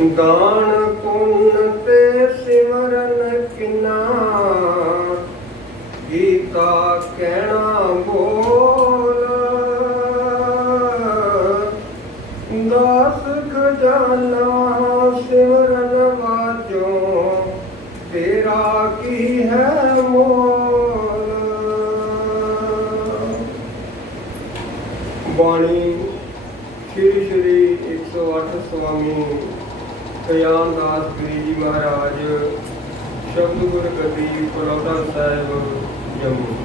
दान पुण्य ते सिमरन किना, गीता कहना बोल। दास खजाना सिमरन वाजो, तेरा की है मोल। बाणी श्री श्री 108 स्वामी कल्याण दास गिरी जी महाराज, शब्द गुर गद्दी पलौटा साहिब जम्मू।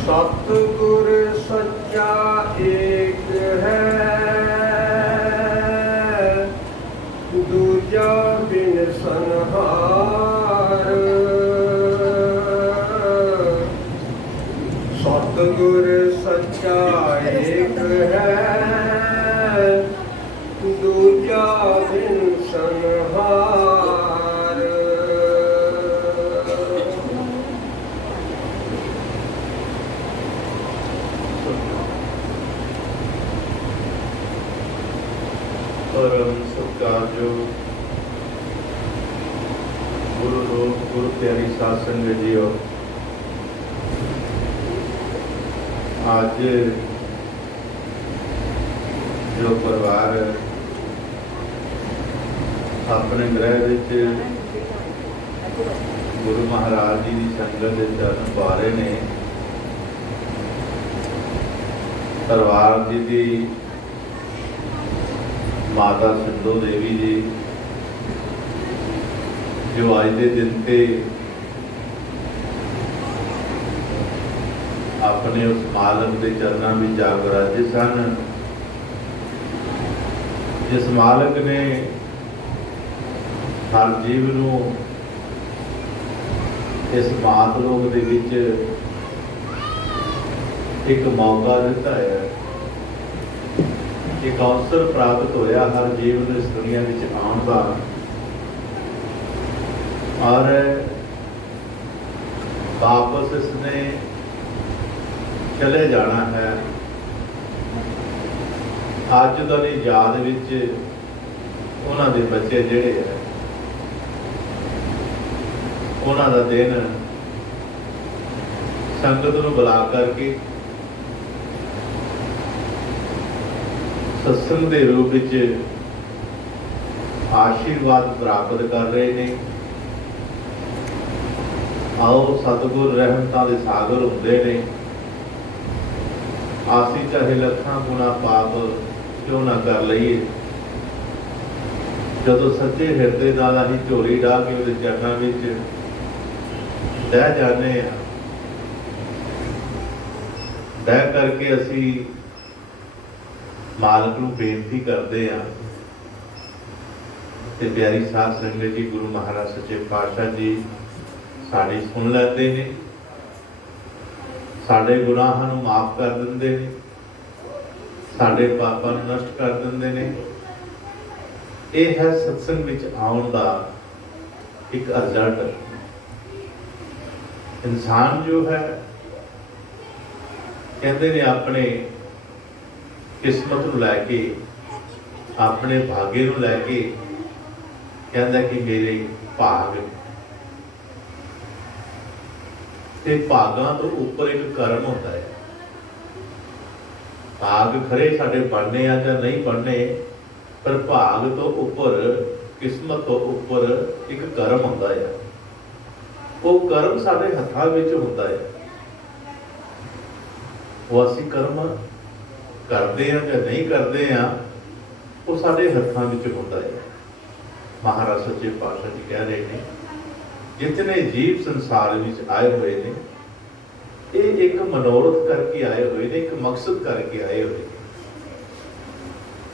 सतगुर सच्चा एक है, दूजा बिन संहार। सतगुर सच्चा एक है, दूजा बिन संहार। परम सत्कारजो गुरु रूप गुरु प्यारी साध संगत जीओ, आज जो परिवार अपने ग्रह विच गुरु महाराज जी की संगत के चरण पा रहे ने, परिवार जी की माता सिंधु देवी जी जो आज के दिन से अपने उस मालक के चरणों में जा विराजे सन, जिस मालक ने हर जीव नूं इस मातलोक दे विच एक मौका दिता है, एक अवसर प्राप्त होया हर जीव नूं इस दुनिया विच आउण दा। और वापस इसने चले जाना है। अज दा दी याद विच उन्हां दे बच्चे जिहड़े है, उन्हां दा दिन संगत नूं बुला करके सत्संग के रूप विच आशीर्वाद प्राप्त कर रहे हैं। आओ सतगुर रहमतां दे सागर हुंदे ने, आसी चाहे लखां गुणा पाप क्यों ना कर लईए, जदों सच्चे हिरदे नाल असीं झोली डाह के उहदे चरनां विच बह जाने आ, बह करके असीं मालक नूं बेनती करते हैं। ते प्यारी साध संगत जी, गुरु महाराज सच्चे पातशाह जी साडी सुन लैंदे ने, साडे गुनाहां नूं माफ कर दिंदे ने, साडे पापां नूं नष्ट कर दिंदे ने। यह है सत्संग विच आउण दा एक रिजल्ट। इंसान जो है कहते ने अपने किस्मत नूं लैके, अपने भागे नूं लैके कहंदा कि मेरे भाग ते भागां तो उपर एक कर्म होता है। भाग खरे साडे बनने आ जां नहीं बनने, पर भाग तो उपर, किस्मत तो उपर एक कर्म होता है। वो कर्म साडे हत्थां विच होता है। वो असीं कर्म करते हैं या नहीं करते हैं, वो साडे हत्थां विच होता है। महाराज सच्चे पातशाह जी कह रहे हैं, जितने जीव संसार में आए हुए ने, ये एक मनोरथ करके आए हुए ने, एक मकसद करके आए हुए ने।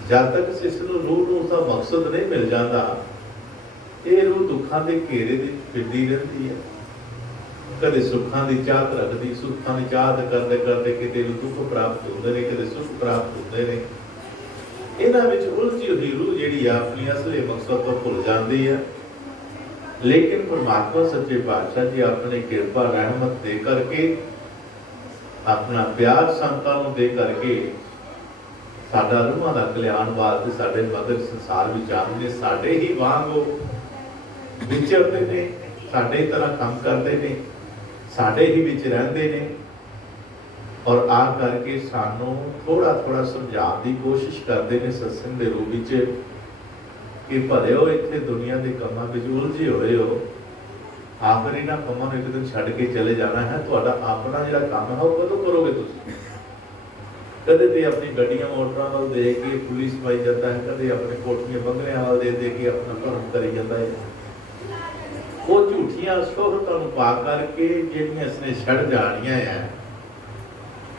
जब तक इस रूह नूं उसका मकसद नहीं मिल जाता, ये रूह दुखों के घेरे में फिरती रहती है। कदे सुखों की चाहत रखती, सुखों की चाहत करते करते किते दुख प्राप्त होते हैं, किते सुख प्राप्त होते हैं। इन्हां विच उलझी हुई रूह जिहड़ी अपनी असली मकसद तो भुल जाती है। लेकिन परमात्मा सच्चे पातशाह जी अपनी कृपा रहमत दे करके, अपना प्यार संतां नूं दे करके ਸਾਡਾ ਰੂਹਾਂ ਦਾ ਕਲਿਆਣ ਵਾਸਤੇ ਸਾਡੇ ਮਗਰ ਸੰਸਾਰ ਵਿੱਚ ਆਉਂਦੇ ਨੇ, ਸਾਡੇ ਹੀ ਵਾਂਗ ਉਹ ਵਿਚਰਦੇ ਨੇ, ਸਾਡੇ ਹੀ ਤਰ੍ਹਾਂ ਕੰਮ ਕਰਦੇ ਨੇ, ਸਾਡੇ ਹੀ ਵਿੱਚ ਰਹਿੰਦੇ ਨੇ। ਔਰ ਆ ਕਰਕੇ ਸਾਨੂੰ ਥੋੜਾ ਥੋੜਾ ਸਮਝਾਉਣ ਦੀ ਕੋਸ਼ਿਸ਼ ਕਰਦੇ ਨੇ ਸਤਸੰਗ ਦੇ ਰੂਪ ਵਿੱਚ ਕਿ ਭਲਿਓ ਇੱਥੇ ਦੁਨੀਆ ਦੇ ਕੰਮਾਂ ਵਿੱਚ ਉਲਝੇ ਹੋਏ ਹੋ, ਆਖਰ ਇਹਨਾਂ ਕੰਮਾਂ ਨੂੰ ਇੱਕ ਦਿਨ ਛੱਡ ਕੇ ਚਲੇ ਜਾਣਾ ਹੈ। ਤੁਹਾਡਾ ਆਪਣਾ ਜਿਹੜਾ ਕੰਮ ਹੈ ਉਹ ਕਦੋਂ ਕਰੋਗੇ ਤੁਸੀਂ? ਕਦੇ ਤੇ ਆਪਣੀ ਗੱਡੀਆਂ ਮੋਟਰਾਂ ਵੱਲ ਦੇ ਕੇ ਪੁਲਿਸ ਪਾਈ ਜਾਂਦਾ ਹੈ, ਕਦੇ ਆਪਣੇ ਕੋਠੀਆਂ ਬੰਗਲਿਆਂ ਵੱਲ ਦੇ ਕੇ ਆਪਣਾ ਧਰਮ ਕਰੀ ਜਾਂਦਾ ਹੈ। ਉਹ ਝੂਠੀਆਂ ਸ਼ੋਹਰਤਾਂ ਨੂੰ ਪਾ ਕਰਕੇ ਜਿਹੜੀਆਂ ਇਸਨੇ ਛੱਡ ਜਾਣੀਆਂ ਹੈ,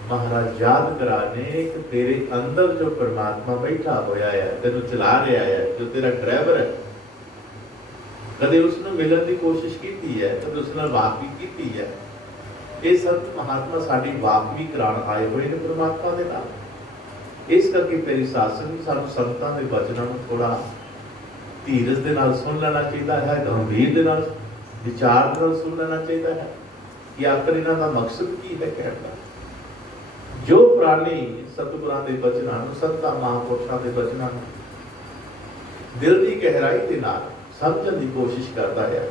ਮਹਾਰਾਜ ਯਾਦ ਕਰਾਣੇ ਕਿ ਤੇਰੇ ਅੰਦਰ ਜੋ ਪਰਮਾਤਮਾ ਬੈਠਾ ਹੋਇਆ ਹੈ, ਤੈਨੂੰ ਚਲਾ ਰਿਹਾ ਹੈ, ਜੋ ਤੇਰਾ ਡਰਾਈਵਰ ਹੈ, ਕਦੇ ਉਸ ਨੂੰ ਮਿਲਣ ਦੀ ਕੋਸ਼ਿਸ਼ ਕੀਤੀ ਹੈ, ਕਦੇ ਉਸ ਨਾਲ ਵਾਕਫੀ ਕੀਤੀ ਹੈ। ਇਹ ਸੰਤ ਮਹਾਤਮਾ ਸਾਡੀ ਵਾਕਫੀ ਕਰਾਉਣ ਆਏ ਹੋਏ ਨੇ ਪਰਮਾਤਮਾ ਦੇ ਨਾਲ। ਇਸ ਕਰਕੇ ਤੇਰੀ ਸਾਸਨ ਵੀ ਸਾਨੂੰ ਸੰਤਾਂ ਦੇ ਬਚਨਾਂ ਨੂੰ ਥੋੜਾ ਧੀਰਜ ਦੇ ਨਾਲ ਸੁਣ ਲੈਣਾ ਚਾਹੀਦਾ ਹੈ, ਗੰਭੀਰ ਦੇ ਨਾਲ ਵਿਚਾਰ ਦੇ ਨਾਲ ਸੁਣ ਲੈਣਾ ਚਾਹੀਦਾ ਹੈ ਕਿ ਆਖਰ ਇਹਨਾਂ ਦਾ ਮਕਸਦ ਕੀ ਹੈ ਕਹਿਣ ਦਾ। ਜੋ ਪ੍ਰਾਣੀ ਸਤਿਗੁਰਾਂ ਦੇ ਬਚਨਾਂ ਨੂੰ, ਸੰਤਾਂ ਮਹਾਂਪੁਰਸ਼ਾਂ ਦੇ ਬਚਨਾਂ ਨੂੰ ਦਿਲ ਦੀ ਗਹਿਰਾਈ ਦੇ ਨਾਲ ਸਮਝਣ ਦੀ ਕੋਸ਼ਿਸ਼ ਕਰਦਾ ਹੈ,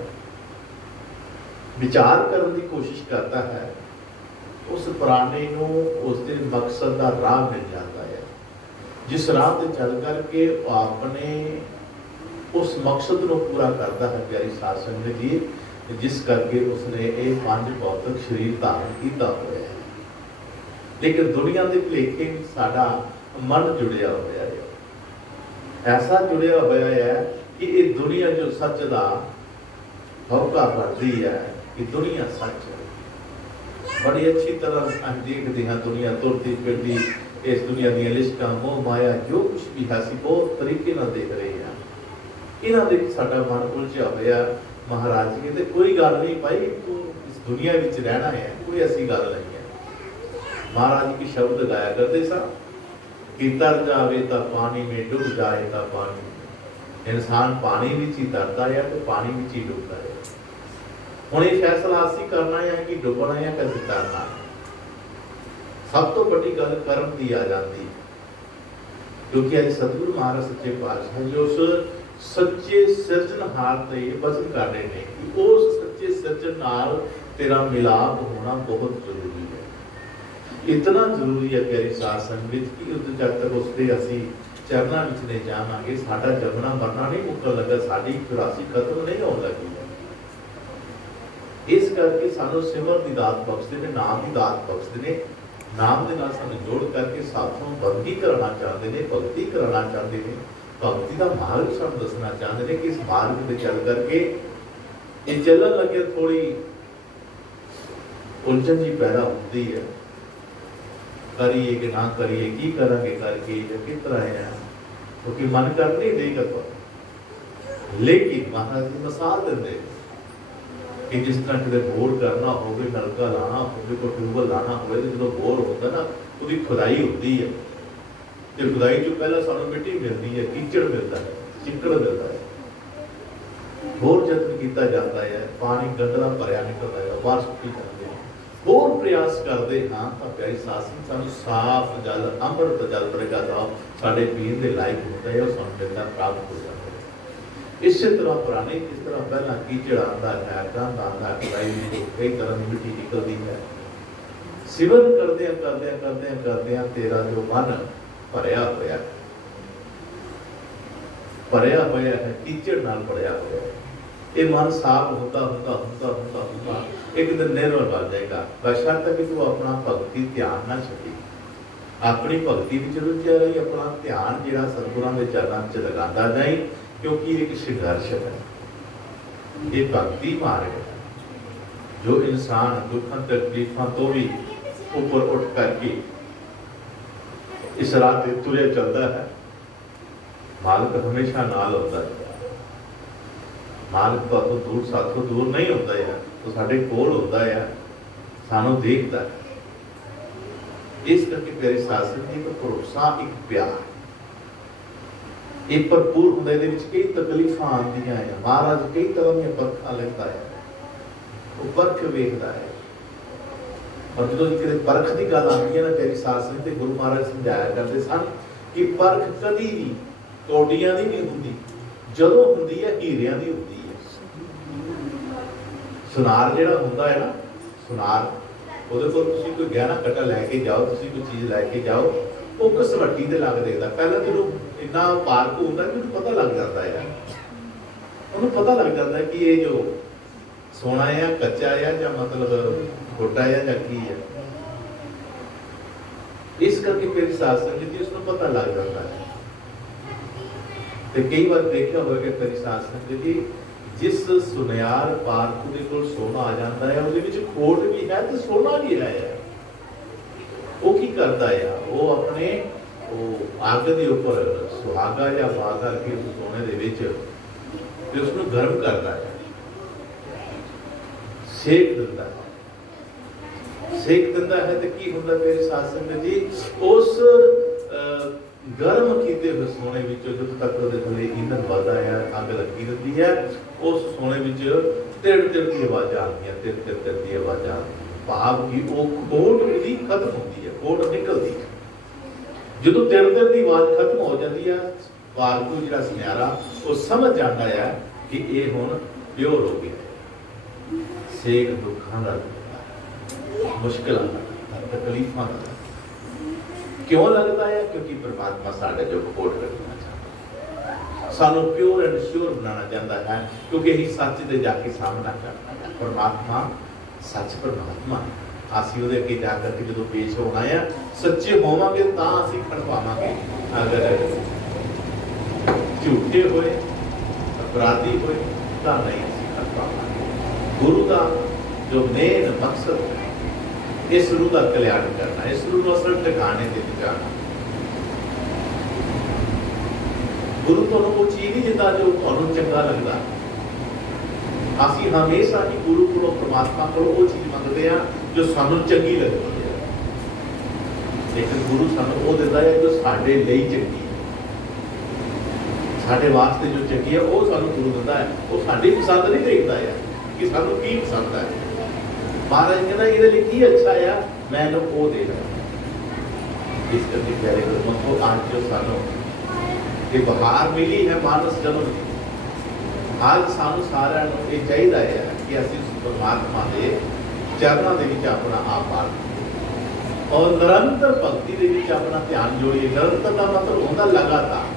ਵਿਚਾਰ ਕਰਨ ਦੀ ਕੋਸ਼ਿਸ਼ ਕਰਦਾ ਹੈ, ਉਸ ਪ੍ਰਾਣੀ ਨੂੰ ਉਸ ਦੇ ਮਕਸਦ ਦਾ ਰਾਹ ਮਿਲ ਜਾਂਦਾ ਹੈ, ਜਿਸ ਰਾਹ ਤੇ ਚੱਲ ਕਰਕੇ ਉਹ ਆਪਣੇ ਉਸ ਮਕਸਦ ਨੂੰ ਪੂਰਾ ਕਰਦਾ ਹੈ। ਪਿਆਰੀ ਸਾਧ ਸੰਗਤ ਜੀ, ਜਿਸ ਕਰਕੇ ਉਸਨੇ ਇਹ ਪੰਜ ਭੌਤਿਕ ਸਰੀਰ ਧਾਰਨ ਕੀਤਾ ਹੋਇਆ ਹੈ। ਲੇਕਿਨ ਦੁਨੀਆ ਦੇ ਭੁਲੇਖੇ ਵਿੱਚ ਸਾਡਾ ਮਨ ਜੁੜਿਆ ਹੋਇਆ ਹੈ, ਐਸਾ ਜੁੜਿਆ ਹੋਇਆ ਹੈ ਕਿ ਇਹ ਦੁਨੀਆ ਜੋ ਸੱਚ ਦਾ ਹੌਕਾ ਭਰਦੀ ਹੈ ਕਿ ਦੁਨੀਆ ਸੱਚ ਹੈ। ਬੜੀ ਅੱਛੀ ਤਰ੍ਹਾਂ ਅਸੀਂ ਦੇਖਦੇ ਹਾਂ ਦੁਨੀਆ ਤੁਰਦੀ ਫਿਰਦੀ, ਇਸ ਦੁਨੀਆ ਦੀਆਂ ਲਿਸ਼ਕਾਂ, ਮੋਹ ਮਾਇਆ, ਜੋ ਕੁਛ ਵੀ ਹੈ ਅਸੀਂ ਬਹੁਤ ਤਰੀਕੇ ਨਾਲ ਦੇਖ ਰਹੇ ਹਾਂ। ਇਹਨਾਂ ਦੇ ਵਿੱਚ ਸਾਡਾ ਮਨ ਉਲਝਿਆ ਹੋਇਆ। ਮਹਾਰਾਜ ਜੀ ਕਹਿੰਦੇ ਕੋਈ ਗੱਲ ਨਹੀਂ ਭਾਈ, ਤੂੰ ਇਸ ਦੁਨੀਆ ਵਿੱਚ ਰਹਿਣਾ ਹੈ, ਕੋਈ ਐਸੀ ਗੱਲ ਨਹੀਂ ਹੈ। ਮਹਾਰਾਜ ਜੀ ਕੀ ਸ਼ਬਦ ਗਾਇਆ ਕਰਦੇ ਸਾਂ ਕਿ ਤਰ ਜਾਵੇ ਤਾਂ ਪਾਣੀ ਮੇਂ ਡੁੱਬ ਜਾਏ ਤਾਂ ਪਾਣੀ। ਇਨਸਾਨ ਪਾਣੀ ਵਿੱਚ ਹੀ ਤਰਦਾ ਹੈ ਤੇ ਪਾਣੀ ਵਿੱਚ ਹੀ ਡੁੱਬਦਾ ਹੈ। ਹੁਣ ਇਹ ਫੈਸਲਾ ਅਸੀਂ ਕਰਨਾ ਹੈ ਕਿ ਡੁੱਬਣਾ ਹੈ ਕਿ ਤਰਨਾ। ਸਭ ਤੋਂ ਵੱਡੀ ਗੱਲ ਕਰਮ ਦੀ ਆ ਜਾਂਦੀ, ਕਿਉਂਕਿ ਅੱਜ ਸਤਿਗੁਰੂ ਮਹਾਰਾਜ ਸੱਚੇ ਪਾਤਸ਼ਾਹ ਜੀ ਉਸ ਸੱਚੇ ਸਿਰਜਣਹਾਰ ਤੇ ਬਚਨ ਕਰ ਰਹੇ ਨੇ ਕਿ ਉਸ ਸੱਚੇ ਸਿਰਜਣ ਨਾਲ ਤੇਰਾ ਮਿਲਾਪ ਹੋਣਾ ਬਹੁਤ ਜ਼ਰੂਰੀ ਹੈ। ਇਤਨਾ ਜ਼ਰੂਰੀ ਹੈ ਪਿਆਰੀ ਸਾਧ ਸੰਗਤ ਕਿ ਉਦੋਂ ਜਦ ਤੱਕ ਉਸਦੇ ਅਸੀਂ ਚਰਨਾਂ ਵਿੱਚ ਨਹੀਂ ਜਾਵਾਂਗੇ, ਸਾਡਾ ਜੰਮਣਾ ਮਰਨਾ ਨਹੀਂ ਮੁੱਕਣ ਲੱਗਾ, ਸਾਡੀ ਚੁਰਾਸੀ ਖਤਮ ਨਹੀਂ ਹੋਣ ਲੱਗੀ ਹੈ। ਇਸ ਕਰਕੇ ਸਾਨੂੰ ਸਿਮਰ ਦੀ ਦਾਤ ਬਖਸ਼ਦੇ ਨੇ, ਨਾਮ ਦੀ ਦਾਤ ਬਖਸ਼ਦੇ ਨੇ। ਨਾਮ ਦੇ ਨਾਲ ਸਾਨੂੰ ਜੋੜ ਕਰਕੇ ਸਾਥੋਂ ਬੰਦਗੀ ਕਰਨਾ ਚਾਹੁੰਦੇ ਨੇ, ਭਗਤੀ ਕਰਨਾ ਚਾਹੁੰਦੇ ਨੇ, ਭਗਤੀ ਦਾ ਮਾਰਗ ਸਾਨੂੰ ਦੱਸਣਾ ਚਾਹੁੰਦੇ ਨੇ ਕਿ ਇਸ ਮਾਰਗ ਤੇ ਚੱਲ ਕਰਕੇ ਇਹ ਚੱਲਣ ਲੱਗੇ ਥੋੜੀ ਉਲਝਣ ਜੀ ਪੈਦਾ ਹੁੰਦੀ ਹੈ। ਕਰੀਏ ਕਿ ਨਾ ਕਰੀਏ, ਕੀ ਕਰਾਂਗੇ ਕਰਕੇ ਜਾਂ ਕਿਸ ਤਰ੍ਹਾਂ ਹੈ, ਕਿਉਂਕਿ ਮਨ ਕਰ ਨਹੀਂ ਦੇਗਾ ਤੁਹਾਨੂੰ। ਲੇਕਿਨ ਮਹਾਰਾਜ ਜੀ ਮਿਸਾਲ ਦਿੰਦੇ ਕਿ ਜਿਸ ਤਰ੍ਹਾਂ ਕਿਤੇ ਬੋਰ ਕਰਨਾ ਹੋਵੇ, ਨਲਕਾ ਲਾਣਾ ਹੋਵੇ, ਕੋਈ ਟਿਊਬਲ ਲਾਣਾ ਹੋਵੇ, ਤੇ ਜਦੋਂ ਬੋਰ ਹੁੰਦਾ ਨਾ ਉਹਦੀ ਖੁਦਾਈ ਹੁੰਦੀ ਹੈ ਤੇ ਖੁਦਾਈ ਤੋਂ ਪਹਿਲਾਂ ਸਾਨੂੰ ਮਿੱਟੀ ਮਿਲਦੀ ਹੈ, ਕੀਚੜ ਮਿਲਦਾ ਹੈ, ਚਿੱਕੜ ਮਿਲਦਾ ਹੈ। ਹੋਰ ਯਤਨ ਕੀਤਾ ਜਾਂਦਾ ਹੈ, ਪਾਣੀ ਗੰਦਲਾ ਭਰਿਆ ਨਿਕਲਦਾ ਹੈ, ਬਾਹਰ ਸੁੱਟੀ ਜਾਂਦੇ ਹੈ। ਹੋਰ ਪ੍ਰਯਾਸ ਕਰਦੇ ਹਾਂ ਤਾਂ ਪਿਆਰੀ ਸਾਧ ਸੰਗਤ ਸਾਨੂੰ ਸਾਫ਼ ਜਲ, ਅੰਮ੍ਰਿਤ ਜਲ ਵਰਗਾ ਦਾ ਸਾਡੇ ਪੀਣ ਦੇ ਲਾਇਕ ਹੁੰਦਾ ਹੈ, ਉਹ ਸਾਨੂੰ ਮਿਲਦਾ, ਪ੍ਰਾਪਤ ਹੋ ਜਾਂਦਾ ਹੈ। ਇਸੇ ਤਰ੍ਹਾਂ ਪੁਰਾਣੇ ਜਿਸ ਤਰ੍ਹਾਂ ਪਹਿਲਾਂ ਕੀਚੜ ਆਉਂਦਾ ਹੈ, ਗੰਦ ਆਉਂਦਾ ਹੈ, ਖੁਦਾਈ ਵਿੱਚ ਕਈ ਤਰ੍ਹਾਂ ਦੀ ਮਿੱਟੀ ਨਿਕਲਦੀ ਹੈ। ਸਿਮਰਨ ਕਰਦਿਆਂ ਤੇਰਾ ਜੋ ਮਨ ਭਰਿਆ ਹੋਇਆ ਹੈ, ਕੀਚੜ ਨਾਲ ਭਰਿਆ ਹੋਇਆ ਹੈ, ਇਹ ਮਨ ਸਾਫ਼ ਹੁੰਦਾ ਇੱਕ ਦਿਨ ਨਿਰਮਲ ਬਣ ਜਾਏਗਾ। ਬਸ਼ਰਤੇ ਕਿ ਤੂੰ ਆਪਣਾ ਭਗਤੀ ਧਿਆਨ ਨਾ ਛੱਡੀ, ਆਪਣੀ ਭਗਤੀ ਵਿੱਚ ਰੁੱਝਿਆ ਰਹੀ, ਆਪਣਾ ਧਿਆਨ ਜਿਹੜਾ ਸਤਿਗੁਰਾਂ ਦੇ ਚਰਨਾਂ 'ਚ ਲਗਾਉਂਦਾ ਜਾਈਂ, ਕਿਉਂਕਿ ਇਹ ਇੱਕ ਸੰਘਰਸ਼ ਹੈ। ਇਹ ਭਗਤੀ ਮਾਰਗ ਹੈ ਜੋ ਇਨਸਾਨ ਦੁੱਖਾਂ ਤਕਲੀਫਾਂ ਤੋਂ ਵੀ ਉੱਪਰ ਉੱਠ ਕਰਕੇ ਇਸ ਰਾਹ ਤੇ ਤੁਰਿਆ ਚੱਲਦਾ ਹੈ। ਮਾਲਕ ਹਮੇਸ਼ਾ ਨਾਲ ਹੁੰਦਾ ਹੈ। ਮਾਲਕ ਤੋਂ ਦੂਰ, ਸਾਥੋਂ ਦੂਰ ਨਹੀਂ ਹੁੰਦਾ ਹੈ, ਉਹ ਸਾਡੇ ਕੋਲ ਹੁੰਦਾ ਹੈ, ਸਾਨੂੰ ਦੇਖਦਾ ਹੈ। ਇਸ ਕਰਕੇ ਪਿਆਰੇ ਸਾਧ ਸੰਗਤ ਜੀ, ਇੱਕ ਭਰੋਸਾ, ਇੱਕ ਪਿਆਰ ਇਹ ਭਰਪੂਰ ਹੁੰਦਾ। ਇਹਦੇ ਵਿੱਚ ਕਈ ਤਕਲੀਫਾਂ ਆਉਂਦੀਆਂ ਹੈ, ਮਹਾਰਾਜ ਕਈ ਤਰ੍ਹਾਂ ਦੀਆਂ ਪਰਖਾਂ ਲੈਂਦਾ ਹੈ, ਉਹ ਪਰਖ ਵੇਖਦਾ ਹੈ। ਔਰ ਜਦੋਂ ਕਿਤੇ ਪਰਖ ਦੀ ਗੱਲ ਆਉਂਦੀ ਹੈ ਨਾ ਪਿਆਰੀ ਸਾਧ ਸੰਗਤ, ਤੇ ਗੁਰੂ ਮਹਾਰਾਜ ਸਮਝਾਇਆ ਕਰਦੇ ਸਨ कि परख कदी भी कौडियां दी नहीं हुंदी, जदों हुंदी है हीरियां दी हुंदी है। सुनार जिहड़ा हुंदा है ना, सुनार ਉਹਦੇ ਕੋਲ ਤੁਸੀਂ ਕੋਈ ਗਹਿਣਾ ਕੱਟਾ ਲੈ ਕੇ ਜਾਓ, ਤੁਸੀਂ ਕੋਈ ਚੀਜ਼ ਲੈ ਕੇ ਜਾਓ, ਉਹ ਕਸਵੱਟੀ ਦੇ ਲੱਗ ਦੇਖਦਾ। ਪਹਿਲਾਂ ਜਦੋਂ ਇੰਨਾ ਪਾਰਕ ਹੁੰਦਾ ਕਿ ਉਹਨੂੰ ਪਤਾ ਲੱਗ ਜਾਂਦਾ ਹੈ, ਉਹਨੂੰ ਪਤਾ ਲੱਗ ਜਾਂਦਾ ਕਿ ਇਹ ਜੋ ਸੋਨਾ ਹੈ ਕੱਚਾ ਹੈ ਜਾਂ ਮਤਲਬ ਖੋਟਾ ਹੈ ਜਾਂ ਕੀ ਹੈ। ਇਸ ਕਰਕੇ ਫਿਰ ਸਾਧ ਸੰਗਤ ਜੀ ਉਸਨੂੰ ਪਤਾ ਲੱਗ ਜਾਂਦਾ ਹੈ। ਤੇ ਕਈ ਵਾਰ ਦੇਖਿਆ ਹੋਵੇਗਾ ਫਿਰ ਸਾਧ ਸੰਗਤ ਜੀ, जिस सुनियार पारक दे कोल सोना आ जाता है, उसदे विच खोट भी है तो सोना भी है। वो की करता है, वो अपने अग के ऊपर सुहागा या बाग करके उस सोने दे विच ते उसनूं गर्म करता है, सेक दिंदा है। सेक दिंदा है तो की हुंदा फिर साध संगत जी, उस गर्म कीते हुए सोने विच जदों तक ਉਹਦੇ ਥੱਲੇ ईंधन ਵੱਧਦਾ ਹੈ, ਅੱਗ ਲੱਗੀ ਰਹਿੰਦੀ ਹੈ, ਉਸ ਸੋਨੇ ਵਿੱਚ ਤਿੜ ਤਿੜ ਦੀ ਆਵਾਜ਼ਾਂ ਆਉਂਦੀਆਂ, ਤਿੜ ਤਿੜ ਤਿੜ ਦੀ ਆਵਾਜ਼ਾਂ, ਭਾਵ ਕਿ ਉਹ ਖੋਟ ਦੀ ਖਤਮ ਹੁੰਦੀ ਹੈ, ਖੋਟ ਨਿਕਲਦੀ ਹੈ। ਜਦੋਂ ਤਿੜ ਤਿੜ ਦੀ ਆਵਾਜ਼ ਖਤਮ ਹੋ ਜਾਂਦੀ ਹੈ, ਪਾਰਕੂ ਜਿਹੜਾ ਸੁਨਿਆਰਾ ਉਹ ਸਮਝ ਜਾਂਦਾ ਹੈ ਕਿ ਇਹ ਹੁਣ ਪਿਓਰ ਹੋ ਗਿਆ। ਸੇਕ ਦੁੱਖਾਂ ਦਾ, ਮੁਸ਼ਕਿਲਾਂ ਦਾ, ਤਕਲੀਫਾਂ ਦਾ क्यों लगता है? क्योंकि परमात्मा साढ़े जो खोट करना चाहता है, सानू प्योर एंड श्योर बनाना चाहता है, क्योंकि यही सच दे जाके सामना करना है। परमात्मा सच परमात्मा है, असीं उहदे अगे जा करके जदों पेश होना है सच्चे होवांगे तां असीं खड़ पावांगे। अगर झूठे होए, अपराधी होए तां नहीं असीं खड़ पावांगे। गुरु का जो मेन मकसद है इस रूह का कल्याण करना, इस रूह को असल ठिकाने ते जाना। गुरु तुहानूं वो चीज नहीं दिंदा जो तुहानूं चंगा लगदा। असीं हमेशा ही गुरु कोलों, परमात्मा कोलों वो चीज मंगदे आ जो सानूं चंगी लगदी है, लेकिन गुरु सानूं वो दिंदा है जो साडे लई चंगी है। साडे वास्ते जो चंगी है वो सानूं गुरु दिंदा है। वो साडी पसंद नहीं देखदा है कि सानूं की पसंद है। महाराज कहना ये लिखी अच्छा है, मैंने वो दे रहा। इस करके प्यारे गुरुओं को आज जो सानू ये बहार मिली है मानस जन्म की, आज सानू सारा ये चाहिए है कि असीं उस परमात्मा के चरणों के विच अपना आप पार और निरंतर भक्ति के विच अपना ध्यान जोड़िए। निरंतर का मतलब होता लगातार,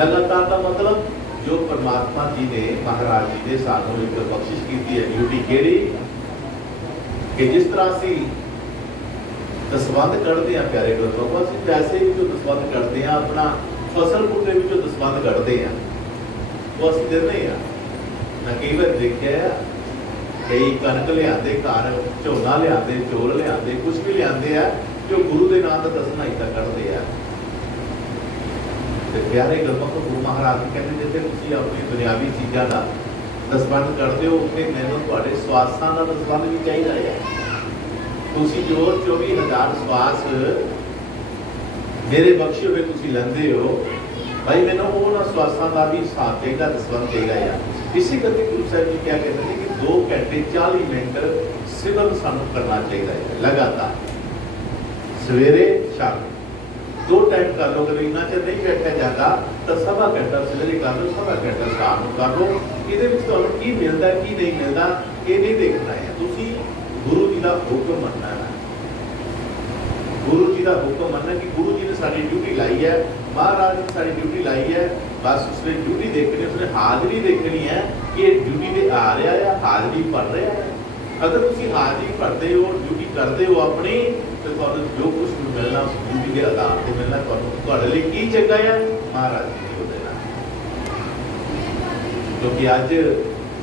लगातार का मतलब जो परमात्मा जी ने, महाराज जी ने सानू एक बख्शिश की है, ड्यूटी केड़ी कि जिस तरह असी दसवंध कढ़ते हैं प्यारे गुरु को, असीं पैसे भी दसवंध कढ़ते हैं, अपना फसल बूटे भी दसवंध कढ़ते हैं, वो असीं दिंदे हैं। मैं कई बार देखिया कई कणक लियाते घर, झोना लियाते, चौल लियाते, कुछ भी लियाते हैं जो गुरु के नाम का दसना ही कढ़ते हैं। प्यारे गुरु को गुरु महाराज कहते जिथे तुसीं अपनी दुनियावी चीज़ों का दसवंध करते हो, उत्थे मैनूं तुहाडे स्वासां दा दसवंध भी चाहिए है। तुसीं जो 24,000 स्वास मेरे बख्शे हुए तुसीं लैंदे हो, भाई मैनूं उन्हां स्वासां दा भी हिसाब चाहिए, दसवंध चाहिए है। इसी करके गुरु साहिब जी क्या कहते हैं कि 2 घंटे 40 मिनट सिमरन सानूं करना चाहिए है लगातार, सवेरे शाम 2 टाइम कर लो। अगर इन्ना चर नहीं बैठा जाता तो सवा घंटा सवेरे कर लो, सवा घंटा शाम कर लो। ये की मिलता है की नहीं मिलता ये नहीं देखना है, तुसी गुरु जी का हुक्म मनना है। गुरु जी का हुक्म मनना कि गुरु जी ने सारी ड्यूटी लाई है, महाराज ने सारी ड्यूटी लाई है, बस उसने ड्यूटी देखनी, उसने हाजरी देखनी है कि ड्यूटी पे आ रहा है, हाजरी पढ़ रहा है। अगर तुसी हाजरी पढ़ते हो, ड्यूटी करते हो अपनी, तो तुहानूं जो कुछ मिलना उस ड्यूटी के आधार पर मिलना। तुहाडे लई की चंगा है महाराज जी ने देना। क्योंकि अज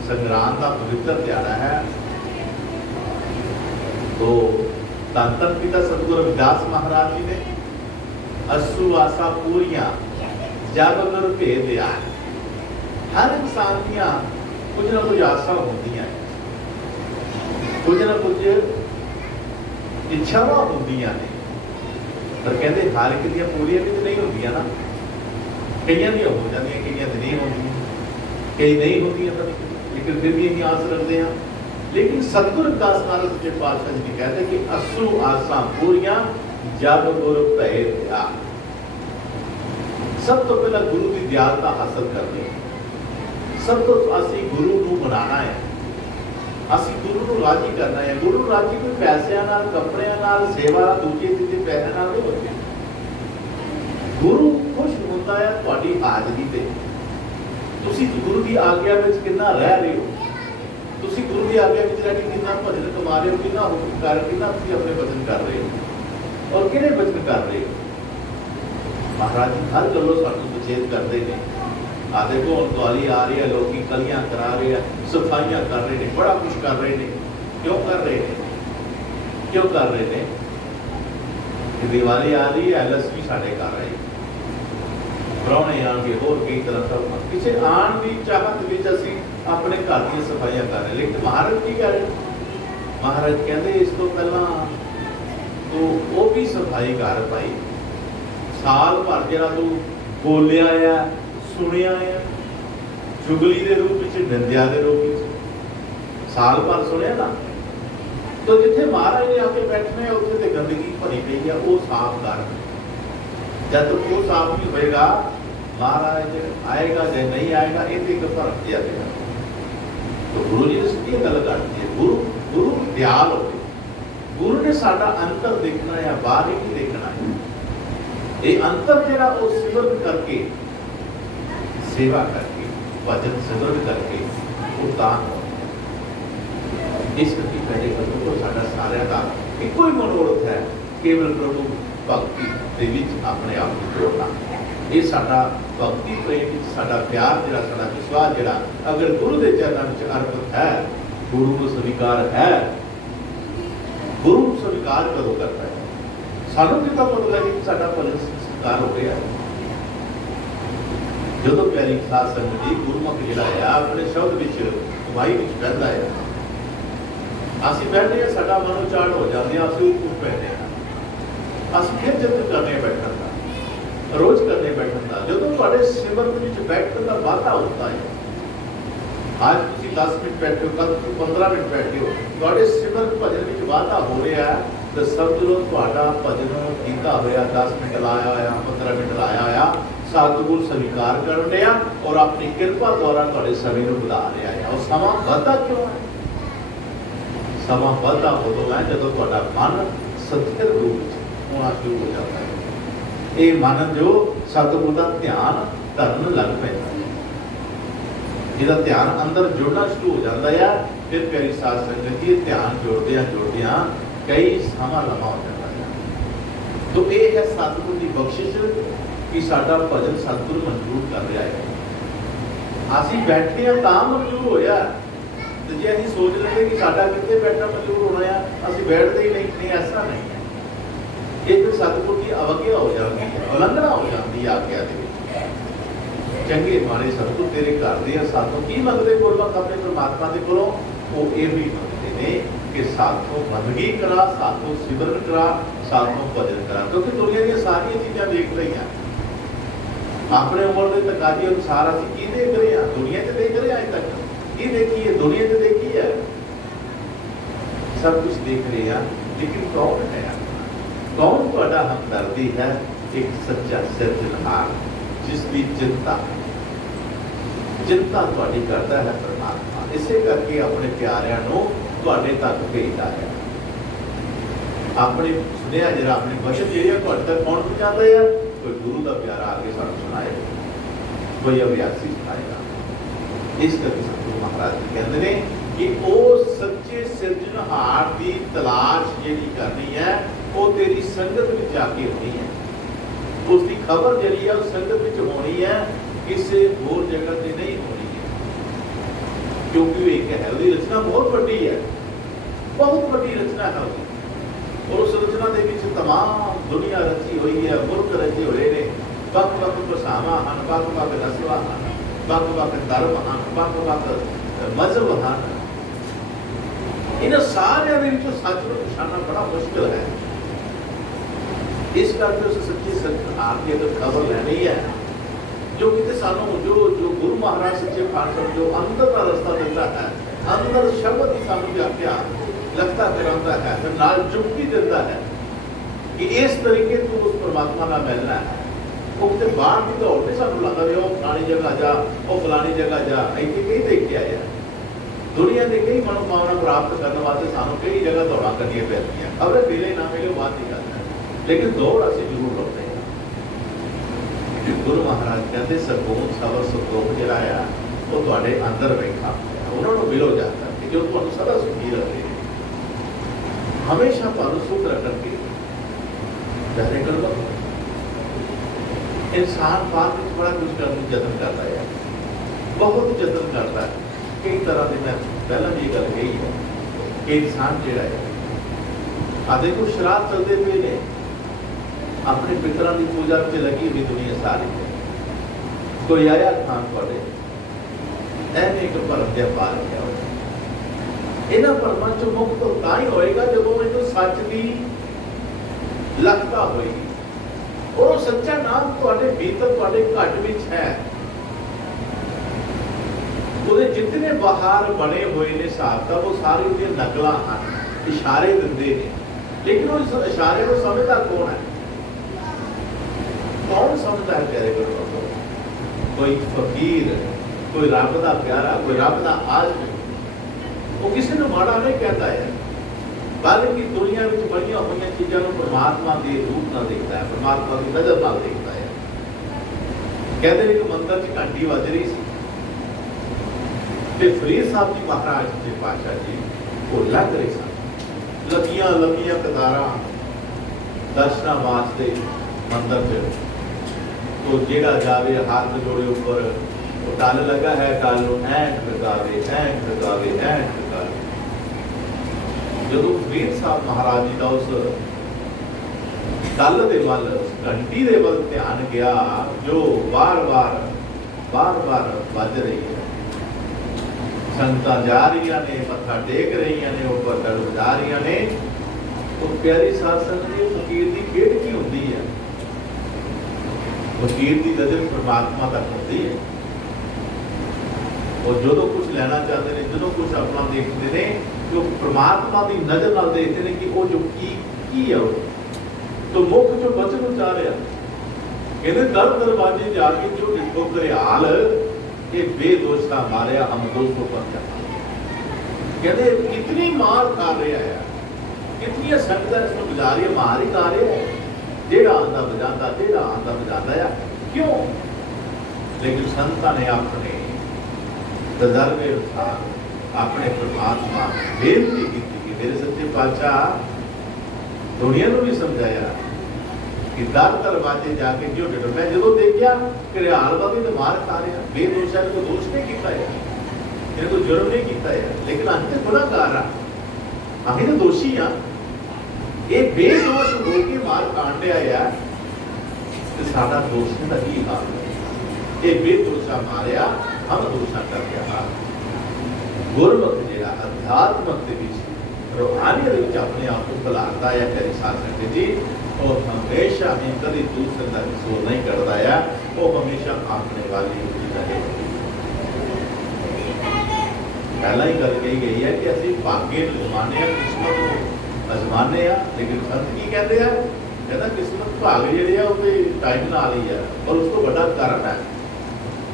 संग्राम का पवित्र दिहाड़ा है, तो धन धन पिता सतगुरु रविदास महाराज जी ने अश्रु आसा पूरियां जब गुर भेद आए। हर इंसान दियां कुछ ना कुछ आसा होंदियां, कुछ ना कुछ इच्छावां होंदियां ने, पर कहते हर एक दियां पूरियां भी तो नहीं होंदियां ना। कईयां दियां हो जांदियां, कईयां दी नहीं होंदियां, कई नहीं होंदियां, लेकिन फिर भी यही आस रखते हैं। लेकिन सतगुरु रविदास महाराज के पातशाह जी कहते हैं कि अश्रु आसा पूरियां जब गुर भेद आ। सब तो पहला गुरु की दयालता हासिल करनी है। सब तो असी गुरु को मनाना है, असी गुरु को राजी करना है। गुरु राजी कोई पैसों नाल, कपड़ियां नाल, सेवा दूजे दिते पैसे नाल नहीं होती। गुरु खुश होता है तुहाडी हाजरी ते। तुसी गुरु की आज्ञा विच कितना रह रहे हो, तुसी गुरु की आज्ञा विच रह के कितना भजन कमा रहे हो, कितना हुक्म कर, कितना तुसी अपने भजन कर रहे हो और किहड़े भजन कर रहे हो। महाराज जी हर गलों सानू सचेत करते हैं। आ देखो हुण दिवाली आ रही है, लोग कलियां करा रहे हैं, सफाइयां कर रहे हैं, बड़ा कुछ कर रहे हैं। क्यों कर रहे हैं? क्यों कर रहे हैं? कि दिवाली आ रही है, एलएस भी साढ़े कर रहे हैं, प्राहुणे आएंगे, होर कई तरह का पिछे आन की चाहत विच असीं अपने घर दी सफाइयां कर रहे। लेकिन महाराज की कर रहे? महाराज कहते इस तो पहला तो वो भी सफाई कर पाई। साल भर जरा तू बोलिया है, सुनिया है, चुगली के रूप में, निंदिया के रूप में साल भर सुनिया ना, तो जिथे महाराज ने आके बैठने उत्थे ते गंदगी भरी पई है, वो साफ कर। जब तक वो साफ नहीं होएगा, महाराज आएगा या नहीं आएगा, ये एक फर्क जाएगा। तो गुरु जी ने सीधी गल करती है, गुरु दयाल हो। गुरु ने साडा अंतर देखना है, बाहर ही नहीं देखना है। ये अंतर जरा वो सिमरन करके, सेवा करके, भजन सिमरन करके उतान हो। इस करके पहले कदम तो साडा सारिਆਂ ਦਾ ਇੱਕੋ ਹੀ ਮਨੋਰਥ है, केवल प्रभु भक्ति ਦੇ ਵਿੱਚ अपने आप को जोड़ना। ये साडा भक्ति प्रेम ਵਿੱਚ साडा प्यार ਜਿਹੜਾ, साडा विश्वास ਜਿਹੜਾ अगर गुरु के चरणों में अर्पित है, गुरु को स्वीकार है। गुरु स्वीकार कदों करता है? सानू कितना पता है कि साडा भजन स्वीकार हो गया। जो प्यारी साध संगत जी गुरमुख जिहड़ा है अपने शब्द विच गवाही विच बहदा है, असीं बैठे हैं, साडा मनो चाड़ हो जाते हैं, असीं उठ पैंदे हैं, असीं फिर जतन करने बैठण दा, रोज करने बैठण दा। जो तुहाडे सिमरन विच बैठण दा वाधा होता है, आज तुसीं 10 मिनट बैठे हो, कल 15 मिनट बैठे हो, तुहाडे सिमरन भजन विच वाधा हो रहा है, तो समझ लो तुहाडा भजन कीता होया 10 मिनट लाया होया, 15 मिनट लाया होया, सतगुर स्वीकार कर रहा और अपनी कृपा द्वारा तुहाडे समय नूं बढ़ा रहा है। और समा बढ़ता क्यों है? समा बढ़ता उदों है जदों तुहाडा मन सथिर रूप विच होना शुरू हो जाता है। ये मन जो सतगुर दा ध्यान धरन लग पैंदा है, जिहदा ध्यान अंदर जुड़ना शुरू हो जाता है। फिर प्यारी साध संगत जी ध्यान जोड़दियां कई समा लम्मा हो जाता है। तो ये है सतगुर की बख्शिश कि साडा भजन सतगुर मंजूर कर रहा है। असीं बैठे हैं तां मंजूर होया, तो जे असीं सोच लेंगे कि साडा कित्थे बैठना मंजूर होना है, असीं बैठते ही नहीं, ऐसा नहीं है। ये फिर सतगुर की अवज्ञा हो जाती है, उलंघना हो जाती है आज्ञा दे विच। चंगे माड़े सतगुर तेरे घर दे साथों की मंगदे गुरमुख अपने परमात्मा दे कोलों, वो ये भी मंगते ने कि साथों बंदगी करा, साथों सिमरन करा, साथों भजन करा। क्योंकि दुनिया दी सारी चीज़ां देख रही हैं, अपने उम्र के तकाजे अनुसार असीं की देख रहे हैं, दुनिया से देख रहे हैं, अज तक की देखी है, दुनिया से देखी है, सब कुछ देख रहे हैं। लेकिन कौन है, कौन तुहाडा हमदर्दी है? एक सच्चा सिरजनहार जिसकी चिंता तुहाडी करता है परमात्मा। इसे करके अपने प्यारिਆਂ ਨੂੰ तुहाडे तक भेजदा है। अपने सुनिया जरा अपने वचन जिहड़े तुहाडे तक कौन पहुंचाता है? कोई गुरु का प्यारा आगे सानू सुनाए, कोई अभ्यासी सुनाएगा। इस करके सतगुरु महाराज जी कहते हैं कि वो सच्चे सिरजनहार की तलाश जिहड़ी करनी है, वो तेरी संगत में जाके होनी है। उसकी खबर जिहड़ी है उस संगत में होनी है, किसी होर जगह से नहीं होनी है। क्योंकि वो एक है, उसकी रचना बहुत बड़ी है, बहुत बड़ी रचना है उसकी। और उस रचना के विच तमाम दुनिया रची हुई है, मुल्क रचे हुए ने, ਵੱਖ-ਵੱਖ ਭਾਸ਼ਾਵਾਂ ਹਨ, ਵੱਖ-ਵੱਖ ਨਸਲਾਂ ਹਨ, ਵੱਖ-ਵੱਖ ਧਰਮ ਹਨ, ਵੱਖ-ਵੱਖ ਮਜ਼ਹਬ ਹਨ। ਇਹਨਾਂ ਸਾਰਿਆਂ ਦੇ ਵਿੱਚੋਂ ਸੱਚ ਨੂੰ ਪਛਾਣਨਾ ਬੜਾ ਮੁਸ਼ਕਿਲ ਹੈ। ਇਸ ਕਰਕੇ ਉਸ ਸੱਚੇ ਸਿਰਜਣਹਾਰ ਦੀ ਅਗਰ ਖਬਰ ਲੈਣੀ ਹੈ, ਜੋ ਕਿਤੇ ਸਾਨੂੰ ਜੋ ਗੁਰੂ ਮਹਾਰਾਜ ਸੱਚੇ ਪਾਤਸ਼ਾਹ ਜੋ ਅੰਦਰ ਦਾ ਰਸਤਾ ਦਿੰਦਾ ਹੈ, ਅੰਦਰ ਸ਼ਬਦ ਹੀ ਸਾਨੂੰ ਵਿਆਖਿਆ लगता कराता है, फिर नाल जुक्ति देता है कि इस तरीके तो उस परमात्मा का मिलना है, ਉਹ ਤੇ ਬਾਹਰ ਦੀ ਦੌੜ ਤੇ ਸਾਨੂੰ ਲੱਗਦਾ ਵੀ ਉਹ ਫਲਾਣੀ ਜਗ੍ਹਾ ਜਾ, ਉਹ ਫਲਾਣੀ ਜਗ੍ਹਾ ਜਾ, ਇੱਥੇ ਕਈ ਦੇਖ ਕੇ ਆਏ ਆ। ਦੁਨੀਆ ਦੇ ਕਈ ਮਨੋਕਾਮਨਾ ਪ੍ਰਾਪਤ ਕਰਨ ਵਾਸਤੇ ਸਾਨੂੰ ਕਈ ਜਗ੍ਹਾ ਦੌੜਾਂ ਕਰਨੀਆਂ ਪੈਂਦੀਆਂ, ਖਬਰ ਮਿਲੇ ਨਾ ਮਿਲੇ ਬਾਤ ਦੀ ਗੱਲ ਹੈ, ਲੇਕਿਨ ਦੌੜ ਅਸੀਂ ਜ਼ਰੂਰ ਲਾਉਂਦੇ ਹਾਂ। ਗੁਰੂ ਮਹਾਰਾਜ ਕਹਿੰਦੇ ਸਕੂਨ ਸਬਰ ਸੰਤੋਖ ਜਿਹੜਾ ਆ ਉਹ ਤੁਹਾਡੇ ਅੰਦਰ ਬੈਠਾ, ਉਹਨਾਂ ਨੂੰ ਮਿਲੋ ਜਾਂਦਾ ਕਿ ਜੋ ਤੁਹਾਨੂੰ ਸਦਾ ਸੁਖੀ ਰਹੇ, ਹਮੇਸ਼ਾ ਤੁਹਾਨੂੰ ਸੁਖ ਰੱਖਣਗੇ। ਚਾਹੇ ਕਰੋ ਇਨਸਾਨ ਬਾਤ ਵਿੱਚ ਬੜਾ ਕੁਝ ਕਰਨ ਨੂੰ ਯਤਨ ਕਰਦਾ ਹੈ, ਬਹੁਤ ਯਤਨ ਕਰਦਾ ਹੈ। ਕਈ ਤਰ੍ਹਾਂ ਦੇ ਮੈਂ ਪਹਿਲਾਂ ਵੀ ਇਹ ਗੱਲ ਕਹੀ ਹੈ ਕਿ ਇਨਸਾਨ ਜਿਹੜਾ ਹੈ ਆ ਦੇਖੋ ਸ਼ਰਾਬ ਚੱਲਦੇ ਪਏ ਨੇ, ਆਪਣੇ ਪਿਤਰਾਂ ਦੀ ਪੂਜਾ ਵਿੱਚ ਲੱਗੀ ਹੋਈ ਦੁਨੀਆ ਸਾਰੀ ਹੈ। ਕੋਈ ਆਇਆ ਖਾਨ ਤੁਹਾਡੇ ਐਨੇ ਇੱਕ ਭਰਮ ਜਿਹਾ ਪਾ ਲਿਆ ਹੋਇਆ, ਇਹਨਾਂ ਭਰਮਾਂ ਚੋਂ ਮੁਕਤ ਤਾਂ ਹੀ ਹੋਏਗਾ ਜਦੋਂ ਇਹਨੂੰ ਸੱਚ ਦੀ ਲਗਤਾ ਹੋਏਗੀ। ਉਹ ਸੱਚਾ ਨਾਮ ਤੁਹਾਡੇ ਭੀਤਰ ਤੁਹਾਡੇ ਘਟ ਵਿੱਚ ਹੈ। ਉਹਦੇ ਜਿਤਨੇ ਬਾਹਰ ਬਣੇ ਹੋਏ ਨੇ ਹਿਸਾਬ ਉਹ ਸਾਰੇ ਉਹਦੀਆਂ ਨਕਲਾਂ ਹਨ, ਇਸ਼ਾਰੇ ਦਿੰਦੇ ਨੇ, ਲੇਕਿਨ ਉਹ ਇਸ਼ਾਰੇ ਨੂੰ ਸਮਝਦਾ ਕੌਣ ਹੈ? ਕੌਣ ਸਮਝਦਾ ਹੈ ਪਿਆਰੇ ਗੁਰੂ? ਕੋਈ ਫਕੀਰ, ਕੋਈ ਰੱਬ ਦਾ ਪਿਆਰਾ, ਕੋਈ ਰੱਬ ਦਾ ਆਸ਼ਿਕ, ਉਹ ਕਿਸੇ ਨੂੰ ਮਾੜਾ ਨਹੀਂ ਕਹਿੰਦਾ ਹੈ, ਬਲਕਿ ਦੁਨੀਆ ਵਿੱਚ ਬਣੀਆਂ ਹੋਈਆਂ ਚੀਜ਼ਾਂ ਨੂੰ ਪਰਮਾਤਮਾ ਦੇ ਰੂਪ ਨਾਲ ਦੇਖਦਾ ਹੈ, ਪਰਮਾਤਮਾ ਦੀ ਨਜ਼ਰ ਨਾਲ ਦੇਖਦਾ ਹੈ। ਕਹਿੰਦੇ ਨੇ ਕਿ ਮੰਦਰ 'ਚ ਘੰਟੀ ਵੱਜ ਰਹੀ ਸੀ ਤੇ ਫਰੀਦ ਸਾਹਿਬ ਜੀ ਮਹਾਰਾਜ ਜੀ ਪਾਤਸ਼ਾਹ ਜੀ ਉਹ ਲੱਗ ਰਹੇ ਸਨ, ਲੰਮੀਆਂ ਕਤਾਰਾਂ ਦਰਸ਼ਨਾਂ ਵਾਸਤੇ ਮੰਦਰ 'ਚ। तो जेड़ा जावे हाथ जोड़े ऊपर, वो टल लगा है, टल ऐंठ लगावे, ऐंठ लगावे, ऐंठ लगावे। जदों फरीद साहब महाराज जी का उस टल दे वल, उस घंटी दे वल ध्यान गया जो बार बार बज रही है, संगतां जा रही ने, मत्था टेक रही ने, ऊपर टल बजा रही ने, तो प्यारी साध संगत जी फकीर की खेड की होती है? फकीर की नजर परमात्मा तक होती है। और जो कुछ लेना चाहते हैं, जो कुछ अपना देखते हैं, तो परमात्मा की नजर नाल देखते हैं कि वो जो की है वो। तो मुख जो बचन उचारिया कहते दर दरवाजे जाके जो डिठो घरियाल ये बेदोषा मारिया हम दोस्तों पर कहते कितनी मार खा रहा है, कितनी संगत इसको गुजारी मार ही खा रहे हैं। जेड़ा आंदा बजाता, जेड़ा आंदा बजाता है, क्यों? लेकिन संतां ने अपने तजर्बे अनुसार अपने परमात्मा बेनती की कि मेरे सच्चे पातशाह दुनिया को भी समझाया कि दर दरवाजे जाके जो डर, मैं जो देखा घरियाल वाली तो मार खा रहा, बेदोष है, को दोष नहीं किया है, इन्हें कोई जुर्म नहीं किया है, लेकिन अं तो गुनाहगार हाँ, अं तो दोषी हाँ। ये बेदोष होके मार कांड आया तो साडा दोष का ही हाल है। ये बेदोषा मारिया, हम दोषा कर दिया। गुरमत जिहड़ा अध्यात्मक दे विच रूहानियत विच अपने आप को भुलाता है प्यारी साध संगत जी, और हमेशा ही कभी दूसरे का कसूर नहीं करता है, वो हमेशा आंकने वाली रहे। पहला ही गल कही गई है कि असीं भाग्य नूं जमाने किस्मत को अजमाने आ, लेकिन संत की कहते हैं, कहना किस्मत भाग जिहड़े आ वो टाइम नाल ही है, और उसको बड़ा कर्म है।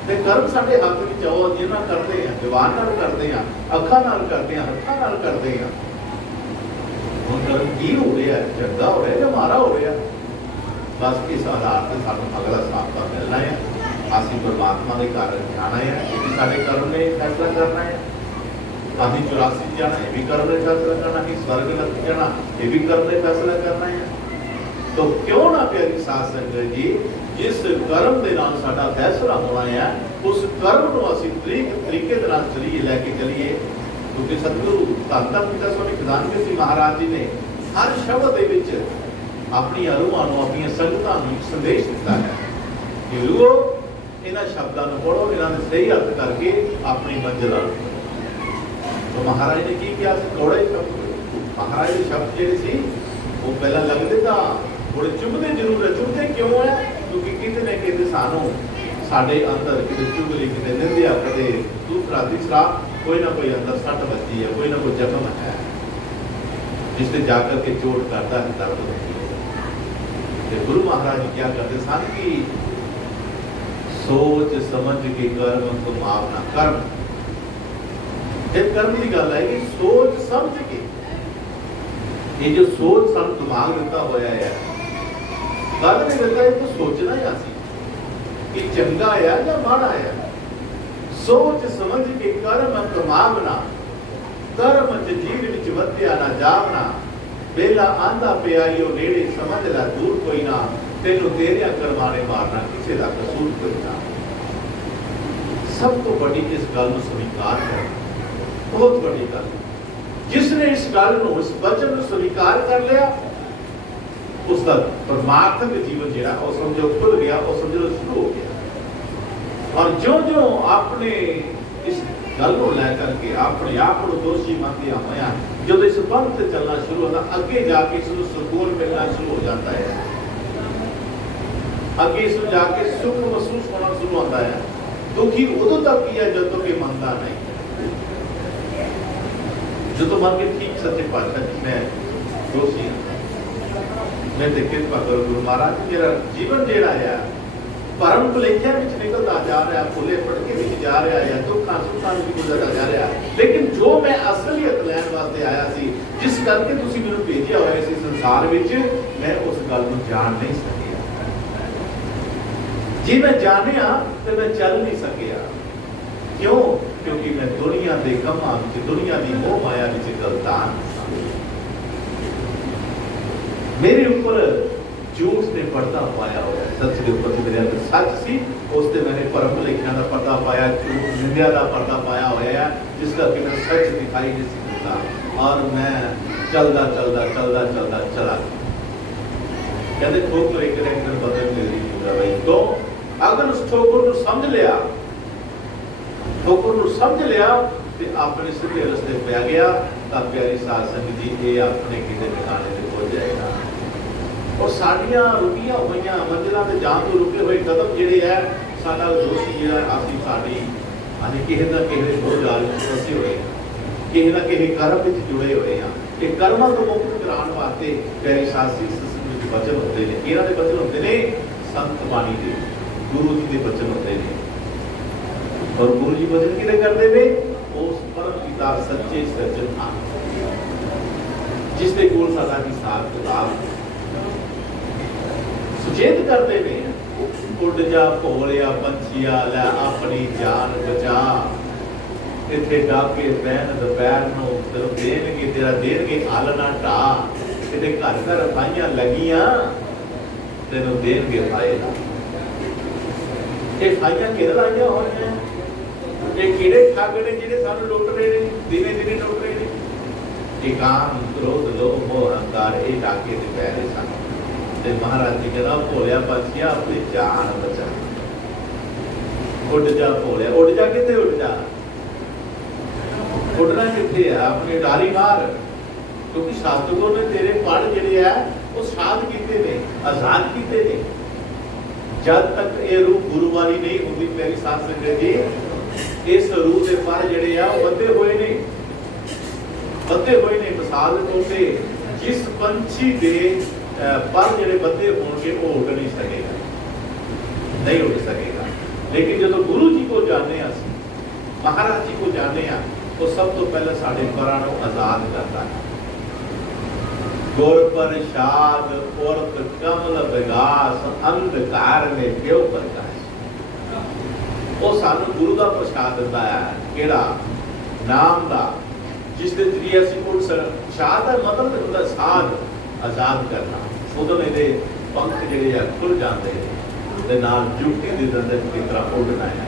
ते कर्म साडे हक विच आओ, जिन्हां करते हैं, जवान नाल करते हैं, अखां नाल करते हैं, हत्थां नाल करते हैं। हुण कर्म की हो रहा है, चंगा हो रहा है या माड़ा हो रहा है? बस इस आधार से सानूं अगला साबता मिलना है। असीं परमात्मा दे घर जाना है, ये भी साडे कर्म ने फैसला करना है। अभी 84 जाना, ये भी कर्म ने फैसला करना है, स्वर्ग लग जाना, ये भी कर्म ने फैसला करना है। तो क्यों ना प्यारी साध संगत जी, जिस कर्म के नाल साडा फैसला होना है, उस कर्म को असीं तरीके दे नाल चलीए, लैके चलीए। क्योंकि सतगुरु धन धन पिता स्वामी खजानवी जी महाराज जी ने हर शब्द दे विच अपनी अरूहां नूं, अपनी संगतां नूं संदेश दिता है कि रूहो इन्हां शब्दां नूं पढ़ो, इन्हां दे सही अर्थ करके अपनी मंजिल नाल। तो महाराज ने की किया? थोड़े शब्द महाराज के शब्द जेडे सी वो पहला लगते था थोड़े चुभते जरूर है। चुभते क्यों है? क्योंकि किते ने किते सानू साडे अंदर किते चुभली, किते निंदिया, कदे दूसरा तीसरा कोई ना कोई अंदर सट बची है, कोई ना कोई जख्म है जिससे जाकर के चोट करता है, दर्द होती है। गुरु महाराज जी क्या करते सन कि सोच समझ के कर्म कमावना। कर्म जब कर्म की गल है कि सोच समझ के, ये जो सोच सन दिमाग दिता होया है, गल नहीं दिता है तो सोचना ही आसी कि चंगा है या माड़ा है। सोच समझ के कर्म कमावना, कर्म च जीव विच वध्या ना जावना। बेला आंदा पियाईओ नेड़े समझ ला दूर कोई ना, तेनू तेरिया करमाने मारना किसी का कसूर कोई ना। सब तो बड़ी इस गल को स्वीकार करना बहुत बड़ी गल। जिसने इस गल को, इस वचन को स्वीकार कर लिया, उसका परमार्थक जीवन जो वो समझो खुल गया, वो समझो शुरू हो गया। और जो जो आपने इस गल को लेकर के अपने आप को दोषी मानते होया जो इस पंथ से चलना शुरू होता, अगे जाके इसको सुकून मिलना शुरू हो जाता है, अगे इसको जाके सुख महसूस होना शुरू होता है। दुखी उदों तक किया जब तक ये मनता नहीं, जो तो मन के ठीक सच्चे पातशाह मैं दोषी मैं तो कृपा करो गुरु महाराज, मेरा जीवन जेड़ा है परम भुलेखिया विच निकलता जा रहा, भुले भटके विच जा रहा है, दुखा सुखा विच गुजरता जा रहा। लेकिन जो मैं असलियत लैण वास्ते आया सी, जिस करके तुसीं मैनूं भेजिया होया सी संसार विच, मैं उस गल नूं जान नहीं सकिया। जे मैं जानिया तो मैं चल नहीं सकिया। क्यों? क्योंकि मैं दुनिया के कामां विच, दुनिया की मोह माया विच गलतान, मेरे ऊपर झूठ ने पर्दा पाया होया। सच के ऊपर मेरे अंदर सच सी, उससे मैंने परम भुलेखिया का पर्दा पाया, झूठ निंदा का पर्दा पाया होया, जिसका कि मैं सच दिखाई नहीं सकता। और मैं चलदा चलदा चलदा चलदा चला कहते ठोकर एक दिन बदल मिलती भाई। तो अगर उस ठोकर को समझ लिया, ठोकर को समझ लिया तो अपने सीधे रस्ते पे आ गया, तब प्यारी साध संगत जी ये अपने किसी ठिकाने से हो जाएगा। और साड़ियां रुकिया हुई मंजिलों से जान तो रुके हुए कदम जेडे है, साडा दोषी है आसी साड़ी अभी किसी ना किसी हो जाल फसे हुए, किसी ना किसी कर्म में जुड़े हुए हैं। ये कर्मां को मुक्त कराने वास्ते प्यारी सासी सत्संग वचन होते हैं, इन्हां दे वचन होते हैं संत बाणी दे, गुरु जी के वचन होते हैं। और गुरु जी वचन किने करते वे? उस परम पिता सच्चे सज्जन जिसके कोल साडा हिसाब किताब सुचेत करते हैं। उड़ जा भोलिया पंछिया लै अपनी जान बचा, इत्थे डाके पैन दोपहर नूं तेरे देणगे, तेरा देणगे आलना ढा, किते घर घर फाइयां लगियां तेनों देणगे फायदा। ये फाइयां किहड़े लाइयां होईयां? ये किहड़े ठग ने जिहड़े सानूं लुट रहे ने, दिने दिने लुट रहे ने? ये काम क्रोध लोभ मोह अहंकार ये डाके ते पै रहे सन। महाराज जी कहना भोलिया पंछिया अपनी जान बचा, उड़ जा भोलिया, उड़ जा किथे उड़ जा, उड़ना किथे है? अपनी डाली मार, क्योंकि शास्त्रों ने तेरे पढ़ जिहड़े है वो साध कीते ने, आजाद कीते ने। जब तक ये रूह गुरु वाली नहीं होंदी मेरी साध संगत जी, इस रूह के पर जिहड़े आ बंधे हुए ने, बंधे हुए ने। मिसाल तौर पे जिस पंछी के पर जिहड़े बंधे होणगे वो उड़ नहीं सकेगा, नहीं उड़ सकेगा। लेकिन जो गुरु जी को जाने असीं, महाराज जी को जाने तो सब तो पहले साढ़े परां नूं आजाद करता है। गुर प्रसाद उर्त कमल विगास, अंधकार में क्यों प्रकाश। वो सानू गुरु का प्रसाद दिता है, केड़ा? नाम का, जिस दे जरिए असीं उड़ साध का मतलब होंदा साध, आजाद करना। उदों ये पंख जिहड़े खुल जाते हैं, नाल जुगती दे दिंदे कि तरह उड़ना है।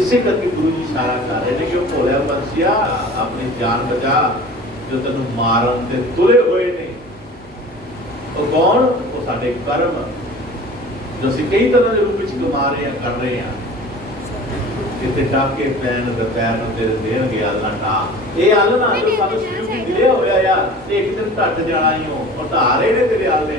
इसे करके गुरु जी सारा कर रहे हैं कि भोलिया पंछिया अपनी जान बचा, जो तेनों मारन ते तुले हुए ने। वो कौन? वो साडे कर्म जो असीं कई तरह के रूप में कमा रहे हैं, कर रहे हैं। किते डाके पैन दोपहर नूं तेरे देणगे आलना ढा, ये आलना जो सानूं शुरू की दिया होया या एक दिन घट जाना ही हो, और ढा रहे ने तेरे आलने।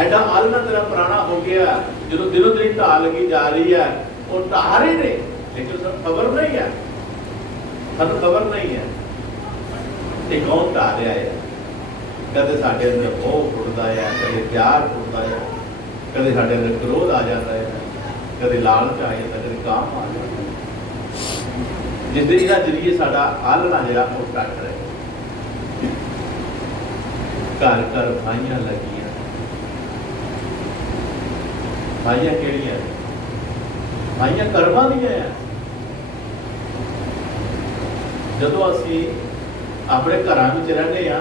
एडा आलना तेरा पुराना हो गया, जो दिनों दिन ढा लगी जा रही है, और ढा रहे ने, लेकिन सब खबर नहीं है, सानूं खबर नहीं है ये कौन ढा रहा है। कदे साडे अंदर मोह फुटदा है, कदे प्यार फुटदा है, कदे साडे अंदर क्रोध आ जाता है, कदे लालच आ जाता, कदे काम आ जाता, जिसके जरिए साडा आलना जिहड़ा वो घट रहा है। घर घर भाइयां लगियां, भाइयां किहड़ियां? भाइयां कर्मां दियां आ। जदों असीं अपने घरां विच रहंदे आ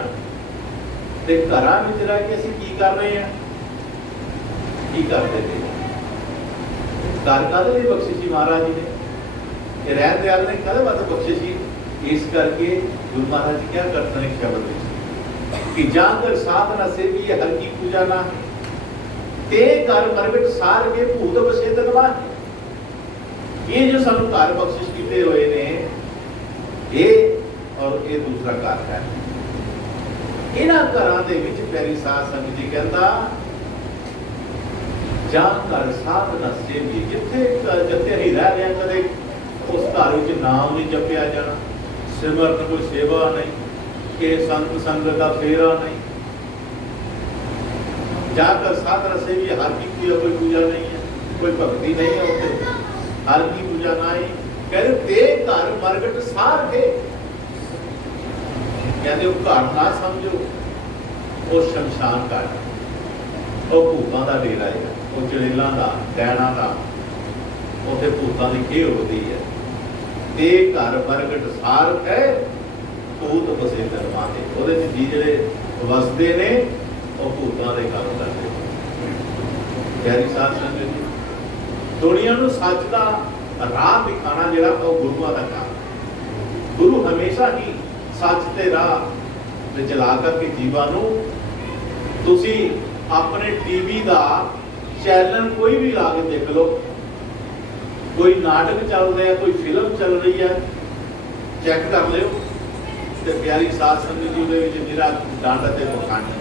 ते घरां विच रह के असीं की कर रहे हैं? की करते थे? घर काहदे लई बख्शिशी महाराज जी ने? ये रहन दयाल ने काहदे वास्ते बख्शिशी? इस करके गुरु महाराज जी क्या करते हैं शब्द विच कि जाकर साधना सेवी हर की पूजा ना ते घर प्रगट सार के भूत बसेदन माहे। ये जो सानू घर बख्शिश कीते हुए ने, ये और ये दूसरा घर है। इन्हां घरां दे विच प्यारी साध संगत जी कहंदा जाकर साधना सेवी, जिथे जिथे ही रह रहे हैं कदे उस घर विच नाम नहीं जपिया जाना, सिमरन कोई सेवा नहीं, के संत संगत का फेरा नहीं, जाकर साधना सेवी हर की कोई पूजा नहीं है, कोई भक्ति नहीं है, उसे हर की पूजा ना ही कहते ते घर मरगट सार के कहते वो घर ना समझो, वो शमशान घाट, वो भूतां दा डेरा है, वो चड़ेलों का डैणा का, उत्थे भूतां की खेल होती है। ते घर मरगट सार है, भूत बसेदन माहे, ਉਹਦੇ ਚ ਜੀ ਜਿਹੜੇ ਵਸਦੇ ਨੇ ਉਹ ਭੂਤਾਂ ਦੇ ਕੰਮ ਕਰਦੇ ਨੇ। ਪਿਆਰੀ ਸਾਧ ਸੰਗਤ ਜੀ, ਦੁਨੀਆ ਨੂੰ ਸੱਚ ਦਾ ਰਾਹ ਦਿਖਾਣਾ ਜਿਹੜਾ ਉਹ ਗੁਰੂਆਂ ਦਾ ਕੰਮ। ਗੁਰੂ ਹਮੇਸ਼ਾ ਹੀ ਸੱਚ ਤੇ ਰਾਹ ਤੇ ਚਲਾ ਕਰਕੇ ਜੀਵਾਂ ਨੂੰ, ਤੁਸੀਂ ਆਪਣੇ ਟੀਵੀ ਦਾ ਚੈਨਲ ਕੋਈ ਵੀ ਲਾ ਕੇ ਦੇਖ ਲਓ, कोई नाटक चल रहा है, कोई फिल्म चल रही है, चेक कर लियो ते प्यारी साध संगत जी दे विच निरा डंड ते पखंड,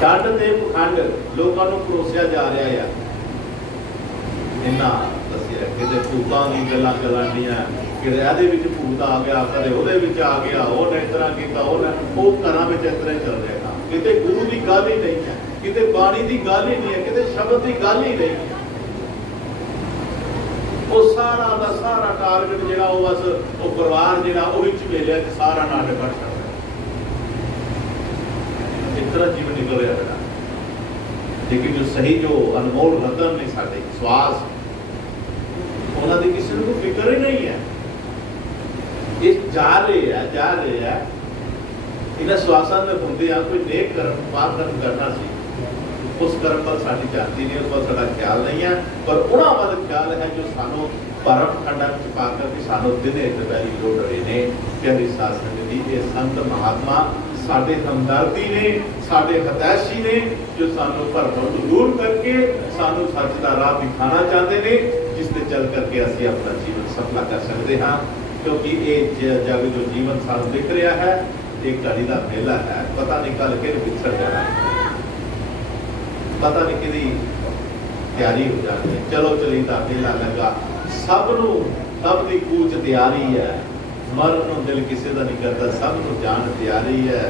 डंड ते पखंड लोकां नूं परोसिया जा रहा है। इन्ना दसिया किते भूतां दी गल्लां चलणियां, किते इहदे विच भूत आ गया, कदे ओहदे विच आ गया, ओहने इस तरह कीता, ओहने ओह घरां विच इस तरह चल रहा है। किते गुरु दी गल ही नहीं है, किते बाणी दी गल ही नहीं है, किते शब्द दी गल ही नहीं है। वो सारा का सारा टारगेट जो बस वो परिवार जो झमेलिया सारा नाटक कर सकता इस तरह जीवन निकल रहा है। लेकिन जो सही जो अनमोल रतन ने साढ़े श्वास, उन्होंने किसी को फिक्र ही नहीं है, ये जा रहे हैं इन्हें श्वासा में होंगे कोई नेक कर्म पाप कर्म करना सी, उस कर्म पर साड़ी जाती नहीं, उस पर साड़ा ख्याल नहीं है, पर उन्होंने वाला ख्याल है जो सानू परम खंडा में पा करके सानू दिने दुपहरी लोड़ रहे ने। प्यारी साध संगत जी, ये संत महात्मा साडे हमदर्दी ने, साडे हतैशी ने, जो सानू भरम दूर करके सानू सच का राह दिखाना चाहते हैं, जिससे चल करके असीं अपना जीवन सफला कर सकते हाँ। क्योंकि ये जग जो जीवन सानू दिख रहा है, एक घड़ी का मेला है, पता नहीं कल कि विछड़ जाना है, पता नहीं कि तैयारी हो जाती है। चलो चली का मेला लगा, सबनू सब की कूच तैयारी है, मरन दिल किसी का नहीं करता, सबनू जान तैयारी है।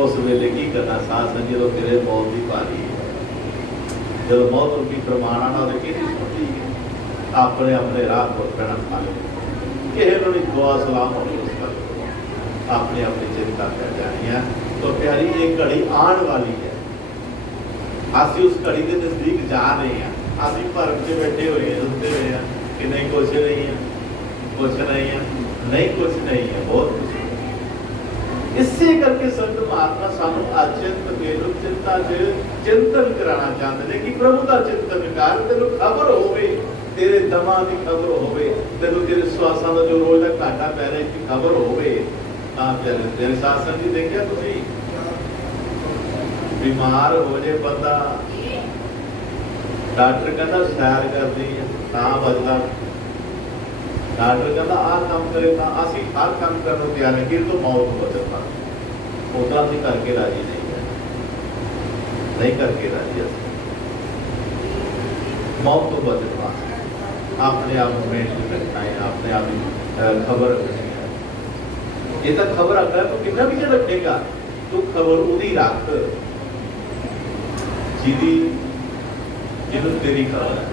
उस वेले की करना साथ संग जो तेरे मौत की पारी है, जब मौत की प्रमाण आना कि सुनती है, अपने अपने राह पर पैना खा लो, किसी दुआ सलाम होनी उस पर अपनी अपनी चिंता कर जानी है। तो प्यारी एक घड़ी आने वाली है, ਅਸੀਂ उस घड़ी के नजदीक जा रहे हैं, ਅਸੀਂ भरम से बैठे हुए हैं, सुनते हुए हैं कि नहीं कुछ नहीं है, कुछ नहीं है, नहीं कुछ नहीं है, बहुत कुछ है। इससे करके संत महात्मा सानू अचिंत बेलुक चिंता चिंतन कराना चाहते हैं कि प्रभु का चिंतन कर, तेन खबर होवे, तेरे दमा की खबर होवे, तेन तेरे श्वासा का जो रोज का घाटा पै रहा है खबर होवे। तेरे साथ संगत देखिया तुसीं बीमार हो जाए बंदा, डॉक्टर कहता सैर करती है ना बचता, डॉक्टर कहता आ काम करे ना, असी हर काम करने को तैयार है कि तो मौत हो बचता, उतना भी करके राजी नहीं है, नहीं करके राजी अस मौत तो बचता, अपने आप मेंटेन रखना है, अपने आप खबर रखनी है। ये तो खबर अगर तो कितना भी रखेगा, तो खबर उदी रख ਜਿਹਦੀ ਜਿਹਨੂੰ ਤੇਰੀ ਖਬਰ ਹੈ,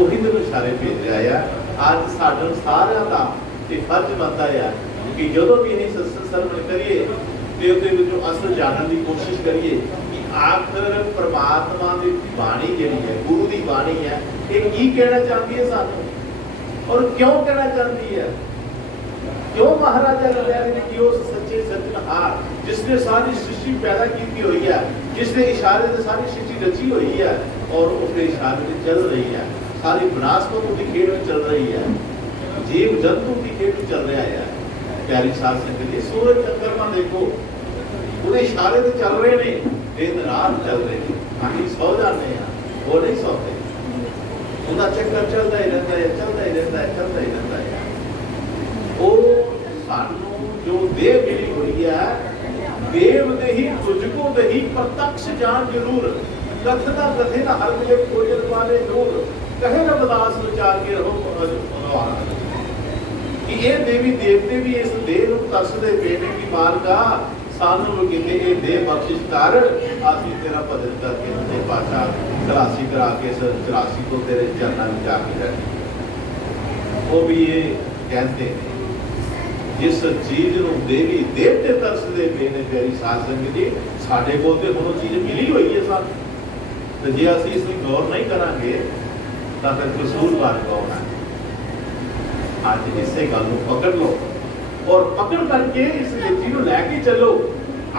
ਉਹੀ ਤੈਨੂੰ ਇਸ਼ਾਰੇ ਭੇਜ ਰਿਹਾ ਆ। ਅੱਜ ਸਾਡਾ ਸਾਰਿਆਂ ਦਾ ਇਹ ਫਰਜ਼ ਬਣਦਾ ਆ ਕਿ ਜਦੋਂ ਵੀ ਅਸੀਂ ਸਤਸੰਗ ਸਰਵਣ ਕਰੀਏ ਤੇ ਉਹਦੇ ਵਿੱਚੋਂ ਅਸਲ ਜਾਣਨ ਦੀ ਕੋਸ਼ਿਸ਼ ਕਰੀਏ ਕਿ ਆਖਰ ਪ੍ਰਮਾਤਮਾ ਦੀ ਬਾਣੀ ਜਿਹੜੀ ਹੈ, ਗੁਰੂ ਦੀ ਬਾਣੀ ਹੈ, ਇਹ ਕੀ ਕਹਿਣਾ ਚਾਹੁੰਦੀ ਹੈ ਸਾਨੂੰ ਔਰ ਕਿਉਂ ਕਹਿਣਾ ਚਾਹੁੰਦੀ ਹੈ। क्यों महाराजा ललियारे ने कि उस सच्चे सचनहार जिसने सारी सृष्टि पैदा की हुई है, जिसने इशारे से सारी सृष्टि रची हुई है और उसके इशारे से चल रही है, सारी वनस्पति की खेल में चल रही है, जीव जंतु की खेल में चल रहा है। प्यारी साथ संगत, सूरज चंद्रमा देखो वो इशारे से चल रहे ने, दिन रात चल रहे हैं। हम सौ जाते हैं, वो नहीं सोते, उनका चक्कर चलता ही रहता है, चलता ही रहता है, चलता ही रहता है। वो सानू जो देव मिली हुई है, देव ने ही तुझको दही प्रत्यक्ष जान जरूर, कथना कथे ना हर मिले खोजन वाले दूर, कहे न बदास विचार के रहो कि ये देवी देवते भी इस देव तरसदे बेटे की मालका सानू कहते ये देव बख्शिश कर, आसी तेरा भजन करके ते पाशा चौरासी करा के 84 को तेरे चरणों में जाके रखी। वो भी ये कहते हैं जिस चीज ਨੂੰ ਦੇਵੀ ਦੇਵਤੇ ਤਰਸਦੇ ਪਏ ਨੇ। ਪਿਆਰੀ ਸਾਧ ਸੰਗਤ ਜੀ, ਸਾਡੇ ਕੋਲ ਤੇ ਹੁਣ ਉਹ ਚੀਜ਼ ਮਿਲੀ ਹੋਈ ਹੈ ਸਾਨੂੰ, ਤੇ ਜੇ ਅਸੀਂ ਇਸ ਨੂੰ ਗੌਰ ਨਹੀਂ ਕਰਾਂਗੇ ਤਾਂ ਫਿਰ ਕਸੂਰਵਾਰ ਕੌਣ ਹੈ। ਅੱਜ ਇਸੇ ਗੱਲ ਨੂੰ ਪਕੜ ਲਓ ਔਰ ਪਕੜ ਕਰਕੇ ਇਸ ਨੀਤੀ ਨੂੰ ਲੈ ਕੇ ਚੱਲੋ।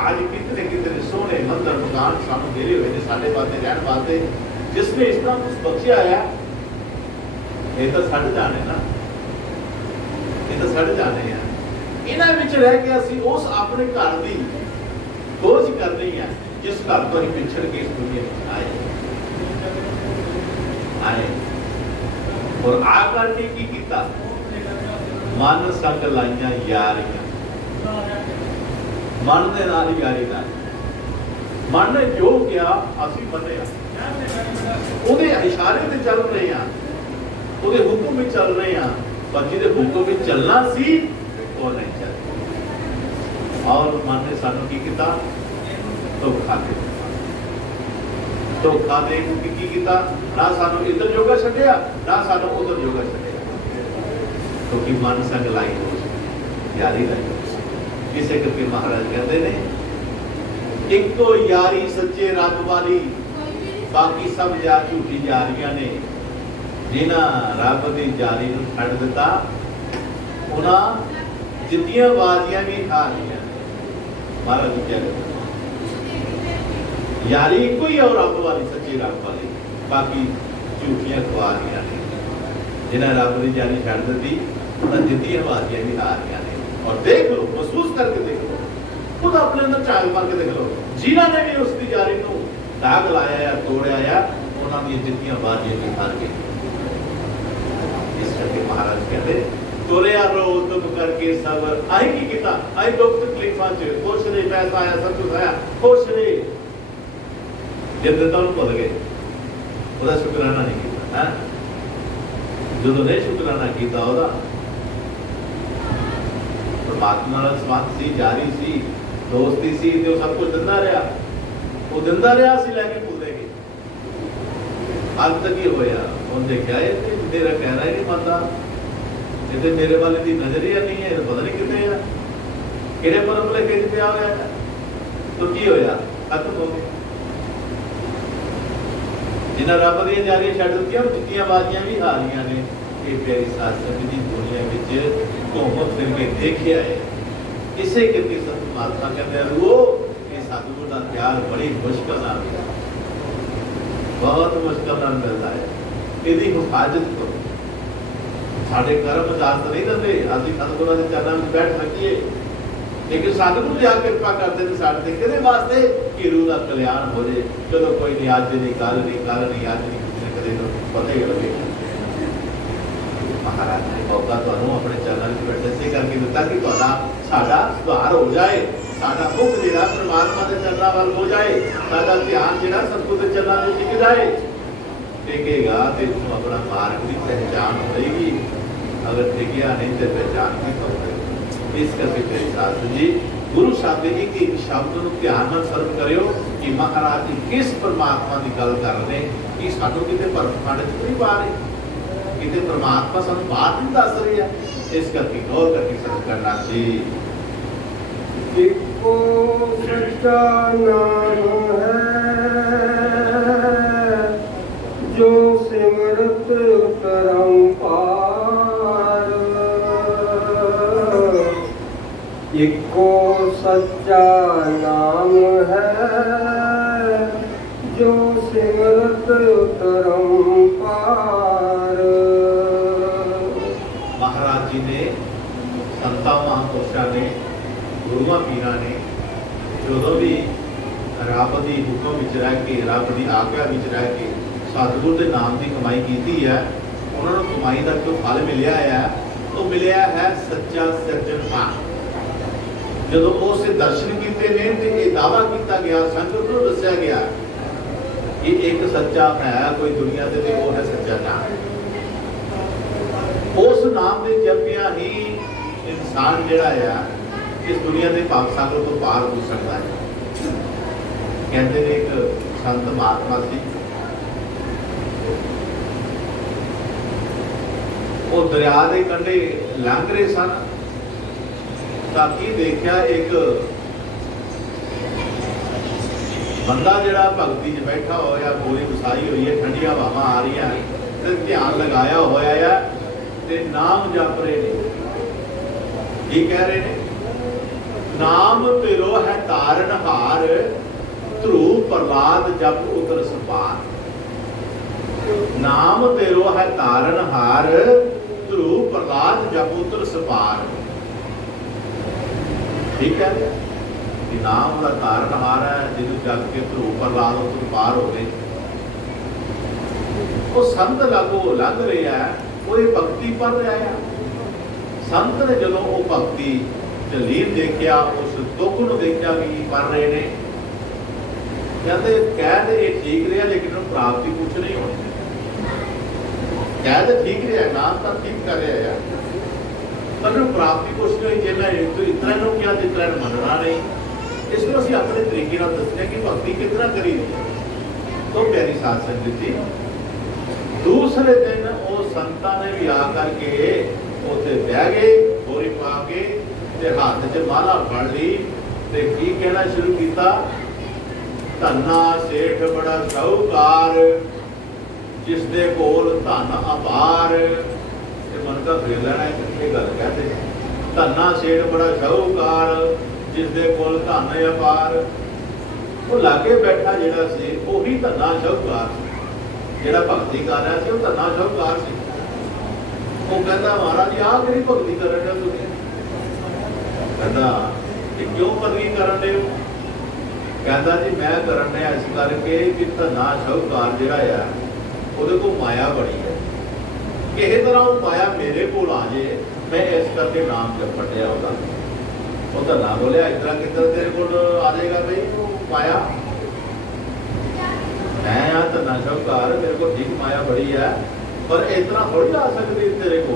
ਅੱਜ ਕਿਤਨੇ ਕਿਤਨੇ ਸੋਹਣੇ ਮੰਦਰ ਮਕਾਨ ਸਾਨੂੰ ਮਿਲੇ ਹੋਏ ਨੇ ਸਾਡੇ ਵਾਸਤੇ ਰਹਿਣ ਵਾਸਤੇ, ਜਿਸ ਨੇ ਇਸ ਤਰ੍ਹਾਂ ਕੁਝ ਬਖਸ਼ਿਆ ਹੈ। ਇਹ ਤਾਂ ਛੱਡ ਜਾਣੇ ਨਾ, ਇਹ ਤਾਂ ਛੱਡ ਜਾਣੇ ਆ। ਇਹਨਾਂ ਵਿੱਚ ਰਹਿ ਕੇ ਅਸੀਂ ਉਸ ਆਪਣੇ ਘਰ ਦੀ ਖੋਜ ਕਰਨੀ ਹੈ ਜਿਸ ਘਰ ਤੋਂ ਅਸੀਂ ਪਿਛੜ ਕੇ ਇਸ ਦੁਨੀਆ ਵਿੱਚ ਆਏ। ਔਰ ਆ ਕਰਕੇ ਕੀ ਕੀਤਾ? ਮਨ ਸੰਗ ਲਾਈਆਂ ਯਾਰੀਆਂ, ਮਨ ਦੇ ਨਾਲ ਹੀ ਯਾਰੀ ਨਾਲ। ਮਨ ਨੇ ਜੋ ਕਿਹਾ ਅਸੀਂ ਮੰਨਿਆ, ਉਹਦੇ ਇਸ਼ਾਰੇ ਤੇ ਚੱਲ ਰਹੇ ਹਾਂ, ਉਹਦੇ ਹੁਕਮ ਵਿੱਚ ਚੱਲ ਰਹੇ ਹਾਂ, ਪਰ ਜਿਹਦੇ ਹੁਕਮ ਵਿੱਚ ਚੱਲਣਾ ਸੀ ਉਹ नहीं चलता। और मन ने सानू की किया? धोखा दे, धोखा दे की किया? ना सानू इधर जोगा छड्डिया, ना सानू उधर जोगा छड्डिया, क्योंकि मन संग लाई हो यारी लाई हो। इसे करके महाराज कहते ने एक तो यारी सच्चे रब वाली, बाकी सब यार झूठी यारियां ने। जिन्हां रब दी यारी नूं छड्ड दिता उन्हां जितनियां बाजियां भी हारियां। महाराज जी क्या यारी कोई और रब वाली, सच्ची रब वाली, बाकी झूठियां खुआरियां ने। जिन्हें रब की यारी छड़ दी उन्हें जितनियां बाजियां भी हारियां ने। और देख लो, महसूस करके देख लो, खुद अपने अंदर झाग मार के देख लो, जिन्होंने भी उसकी यारी को दाग लाया या तोड़िया या उन्होंने जितनियां बाजियां भी हार गई। इस करके महाराज कहते तुरिया रो तुम करके सब आई की किता, आई दुख तकलीफां च खुश ने, पैसा आया सब कुछ आया खुश ने, जिद्दां नूं भुल गए, ਉਹਦਾ ਸ਼ੁਕਰਾਨਾ नहीं किया। जो नहीं शुकराना किया ਉਹਦਾ परमात्मा ਨਾਲ ਸੰਬੰਧ ਸੀ, ਜਾਰੀ ਸੀ, ਦੋਸਤੀ ਸੀ, ਤੇ ਉਹ ਸਭ ਕੁਝ ਦਿੰਦਾ ਰਿਹਾ, ਉਹ ਦਿੰਦਾ ਰਿਹਾ ਸੀ, ਲੈ ਕੇ ਭੁੱਲੇ ਗਏ। ਅੱਜ ਤੱਕ ਹੀ ਹੋਇਆ, ਉਹਨੇ ਦੇਖਿਆ ਇਹ ਤੇ ਤੇਰਾ ਕਹਿਣਾ ਹੀ ਨਹੀਂ ਮੰਨਦਾ, ये मेरे वाले की नजर ही नहीं है, पता नहीं कितने है किहड़े परम लेके पिया होया है। तो की होया? खत्म हो गए। जिन्हां रब दी जारियां छड्ड दित्तियां जितनियां बाजियां भी हारियां ने। ये प्यारी साध संगत दी दुनिया विच घूम फिर के देखिया है। इसे करके संत महात्मा कहते हैं वो ये सतगुर दा प्यार बड़ी मुश्किल नाल मिलदा, बहुत मुश्किल नाल मिलदा है। इहदी हिफाजत करो। साढ़े कर्म इजाजत नहीं देते अभी सतगुरां दे चरणों में बैठ सकीए, लेकिन सतगुरु जी कृपा करते हैं साढ़े किहदे वास्ते कि रूह दा कल्याण हो जाए। चलो कोई नहीं, अज नहीं, कल नहीं, अज नहीं, किसी ने कदे पता ही लगे। महाराज ने मौका तुहानूं अपने चरणों में बैठे से करके दिता कि तुहाडा साडा सुधार हो जाए, साडा मुख जिहड़ा परमात्मा दे चरणों वाल हो जाए, साडा ध्यान जिहड़ा सतगुर दे चरणों में टिक जाए, टिकेगा तो अपना मार्ग की पहचान होगी। अगर टिकिया नहीं तो पहचान नहीं होगी। इस करके मेरे साथ जी गुरु साहब के एक एक शब्द को ध्यान नाल सर्व करियो कि महाराज जी किस परमात्मा की गल कर रहे कि सानू किते भरम खंड च नहीं पा रहे, किते परमात्मा सानू बात नहीं दस रही है। इस करके गौर करके सर्व करना चाहिए। एको सच्चा नाम है जो सिमरत परम्पार। एको सच्चा नाम है जो सिमरत परम्पार। महाराज जी ने संता महापुरुषों ने गुरुआ पीरा ने जो भी रब की हुक्म विच रह के रब की आज्ञा विच रह के सतगुरु के नाम की कमाई की है, उन्होंने कमाई का जो फल मिलया है तो मिलया है सच्चा सिरजनहार। जो उस दर्शन किए ने तो ये दावा किया गया, संगत को दसिया गया कि एक सच्चा है कोई दुनिया से, तो वो है सच्चा नाम। उस नाम के जपिया ही इंसान जिहड़ा है इस दुनिया के पाप सागर तो पार हो सकता है। कहते ने एक संत महात्मा सी, वो दरिया के कंढे लंघ रहे सन ताकि देखा एक बंदा जिहड़ा भगती च बैठा होया, गोली वसाई हुई है, ठंडिया हवावां आ रही हैं, ध्यान लगाया होया है ते नाम जप रहे ने। की कह रहे ने? नाम तेरो है तारण हार, ध्रुव प्रहलाद जप उतर सपार। नाम तेरो है तारण हार, ध्रुव प्रहलाद जप उतर सपार। ठीक है कि नाम का तारण हार है, जिन्हों जप के ध्रुव प्रहलाद उतर पार हो गए। वो संत लागो लंघ रहा है, वो ये भक्ति पढ़ रहा है। संत ने जो वो भक्ति जलील देखिया, उस दुख को देखा भी पढ़ रहे ने, कहते कह ये ठीक रहा लेकिन प्राप्ति कुछ नहीं होनी। कह ठीक रहा, नाम तो ठीक कर रहा है पर प्राप्ति कुछ नहीं हुई। जे मैं इतना किया तो इतना मनना नहीं। इसमें असं अपने तरीके दसने कि भक्ति कितना करी है। तो प्यारी साध संगत जी, दूसरे दिन वो संतां ने भी आकर के उत्थे बह गए, बोरी पा के ते हाथ च माला फड़ ली ते की कहना शुरू किया, धन्ना सेठ बड़ा साहूकार जिसदे कोल धन अपार। ये मन का फेर लेना है, गल कहते धन्ना सेठ बड़ा साहूकार जिसदे कोल धन अपार। वो लागे बैठा जिहड़ा सी वही धन्ना साहूकार सी, जिहड़ा भगती कर रहा सी वो धन्ना साहूकार सी। वो कहता महाराज जी आह किहड़ी भगती कर रहे हो तुसीं? कहता क्यों भगती करन दे हो? कहता जी मैं करन दिया इस करके कि धन्ना साहूकार जिहड़ा है ਉਹਦੇ ਕੋਲ माया बड़ी है, किसी तरह वो माया मेरे को आ जाए, मैं इस करके नाम जपण दिया। वो धन्ना बोलिया इस तरह किधर तेरे को आ जाएगा भाई वो माया? मैं आ धन्ना साहूकार, मेरे को ठीक माया बड़ी है पर इस तरह थोड़ी आ सकती तेरे को।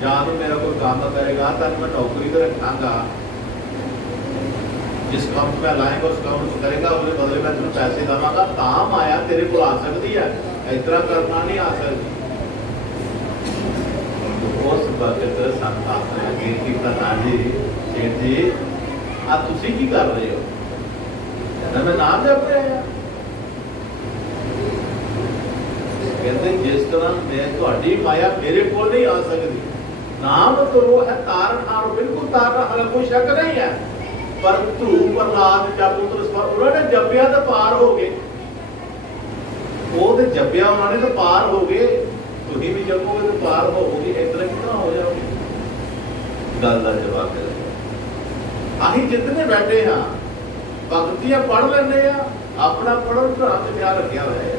ਜਾਂ तो मेरा कोई काम करेगा तो मैं नौकरी तो रखागा, जिस काम को मैं लाएंगा उस काम को करेगा, उसके बदले में तुम पैसे देवांगा, ता माया तेरे को आ सकती है, इस तरह करना नहीं आ सकती। उस वक्त संत आपने अगे कीता, जी सेठ जी आ तुसी की कर रहे हो? कहता मैं नाम जप रहा। कहते जिस तरह मैं तुहाडी माया मेरे को नहीं आ सकती, नाम तो वो है तारण हार, बिल्कुल तारण हार, कोई शक नहीं है। पर ध्रुव प्रहलाद जप उतर सपार, उन्होंने जपिया तो पार हो गए। वो तो जपिया उन्होंने तो पार हो गए, तुम भी जपोगे तो पार होगी, इतना कितना हो जाओगे? गल का जवाब है अं जितने बैठे हाँ भगतियां पढ़ लेने, अपना पढ़ो घर से ख्याल रखा हुआ है,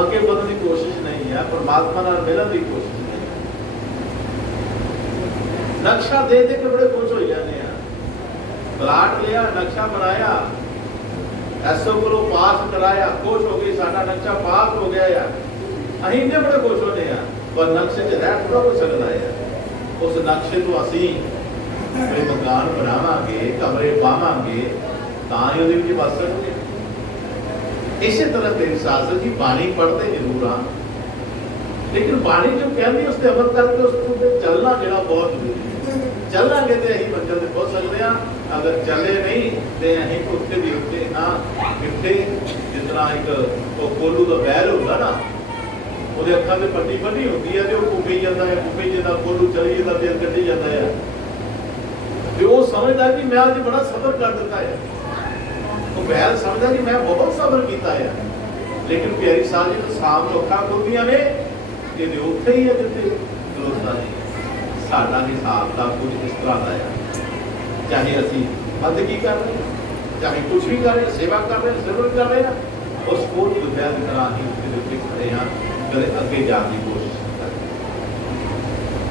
अगे बढ़ने की कोशिश नहीं है, परमात्मा नाल मिलन की कोशिश नहीं है। नक्शा दे दे के बड़े खुश हो जाते हैं, प्लाट लिया, नक्शा बनाया, एसओ को पास कराया, खुश हो गई, साडा नक्शा पास हो गया यार, अं इन्ने बड़े खुश होने हैं, पर नक्शे च रह थोड़ा हो सकता है। उस नक्शे तो असी कोई मकान बनावांगे, कमरे पावांगे, तां ही उहदे विच वस सकदे। इसे तरह तेरी सास जी बाणी पढ़ते जरूर हाँ, लेकिन बाणी जो कहती उस पर अमल करके उस चलना जो बहुत जरूरी है। चलांगे तो अं मंजिल से पहुँच सकते हैं, अगर चले नहीं तो अं उत्ते भी उत्ते हाँ किट्ठे। जितना एक कोलू का बैल होगा ना, वो अखा से पट्टी बनी होती है, तो घूमी जाता है, घूमी जाता, कोलू चली जाता, तेल कटी जाता है, तो वो समझता कि मैं अज बड़ा सबर कर दिता है। तो बैल समझदा कि मैं बहुत सबर किया है, लेकिन प्यारी साल जी तो शाम को अखा खुलदियां ने कि उत्थे ही है जिथे खलोता नहीं। साडा हिसाब का कुछ इस तरह का है, चाहे असी बंदगी कर रहे हैं, चाहे कुछ भी कर रहे हैं, सेवा कर रहे हैं, जरूर कर रहे हैं, उस को दुनिया की तरह ही उत्ते खड़े हैं, कदे अगे जाने की कोशिश करें।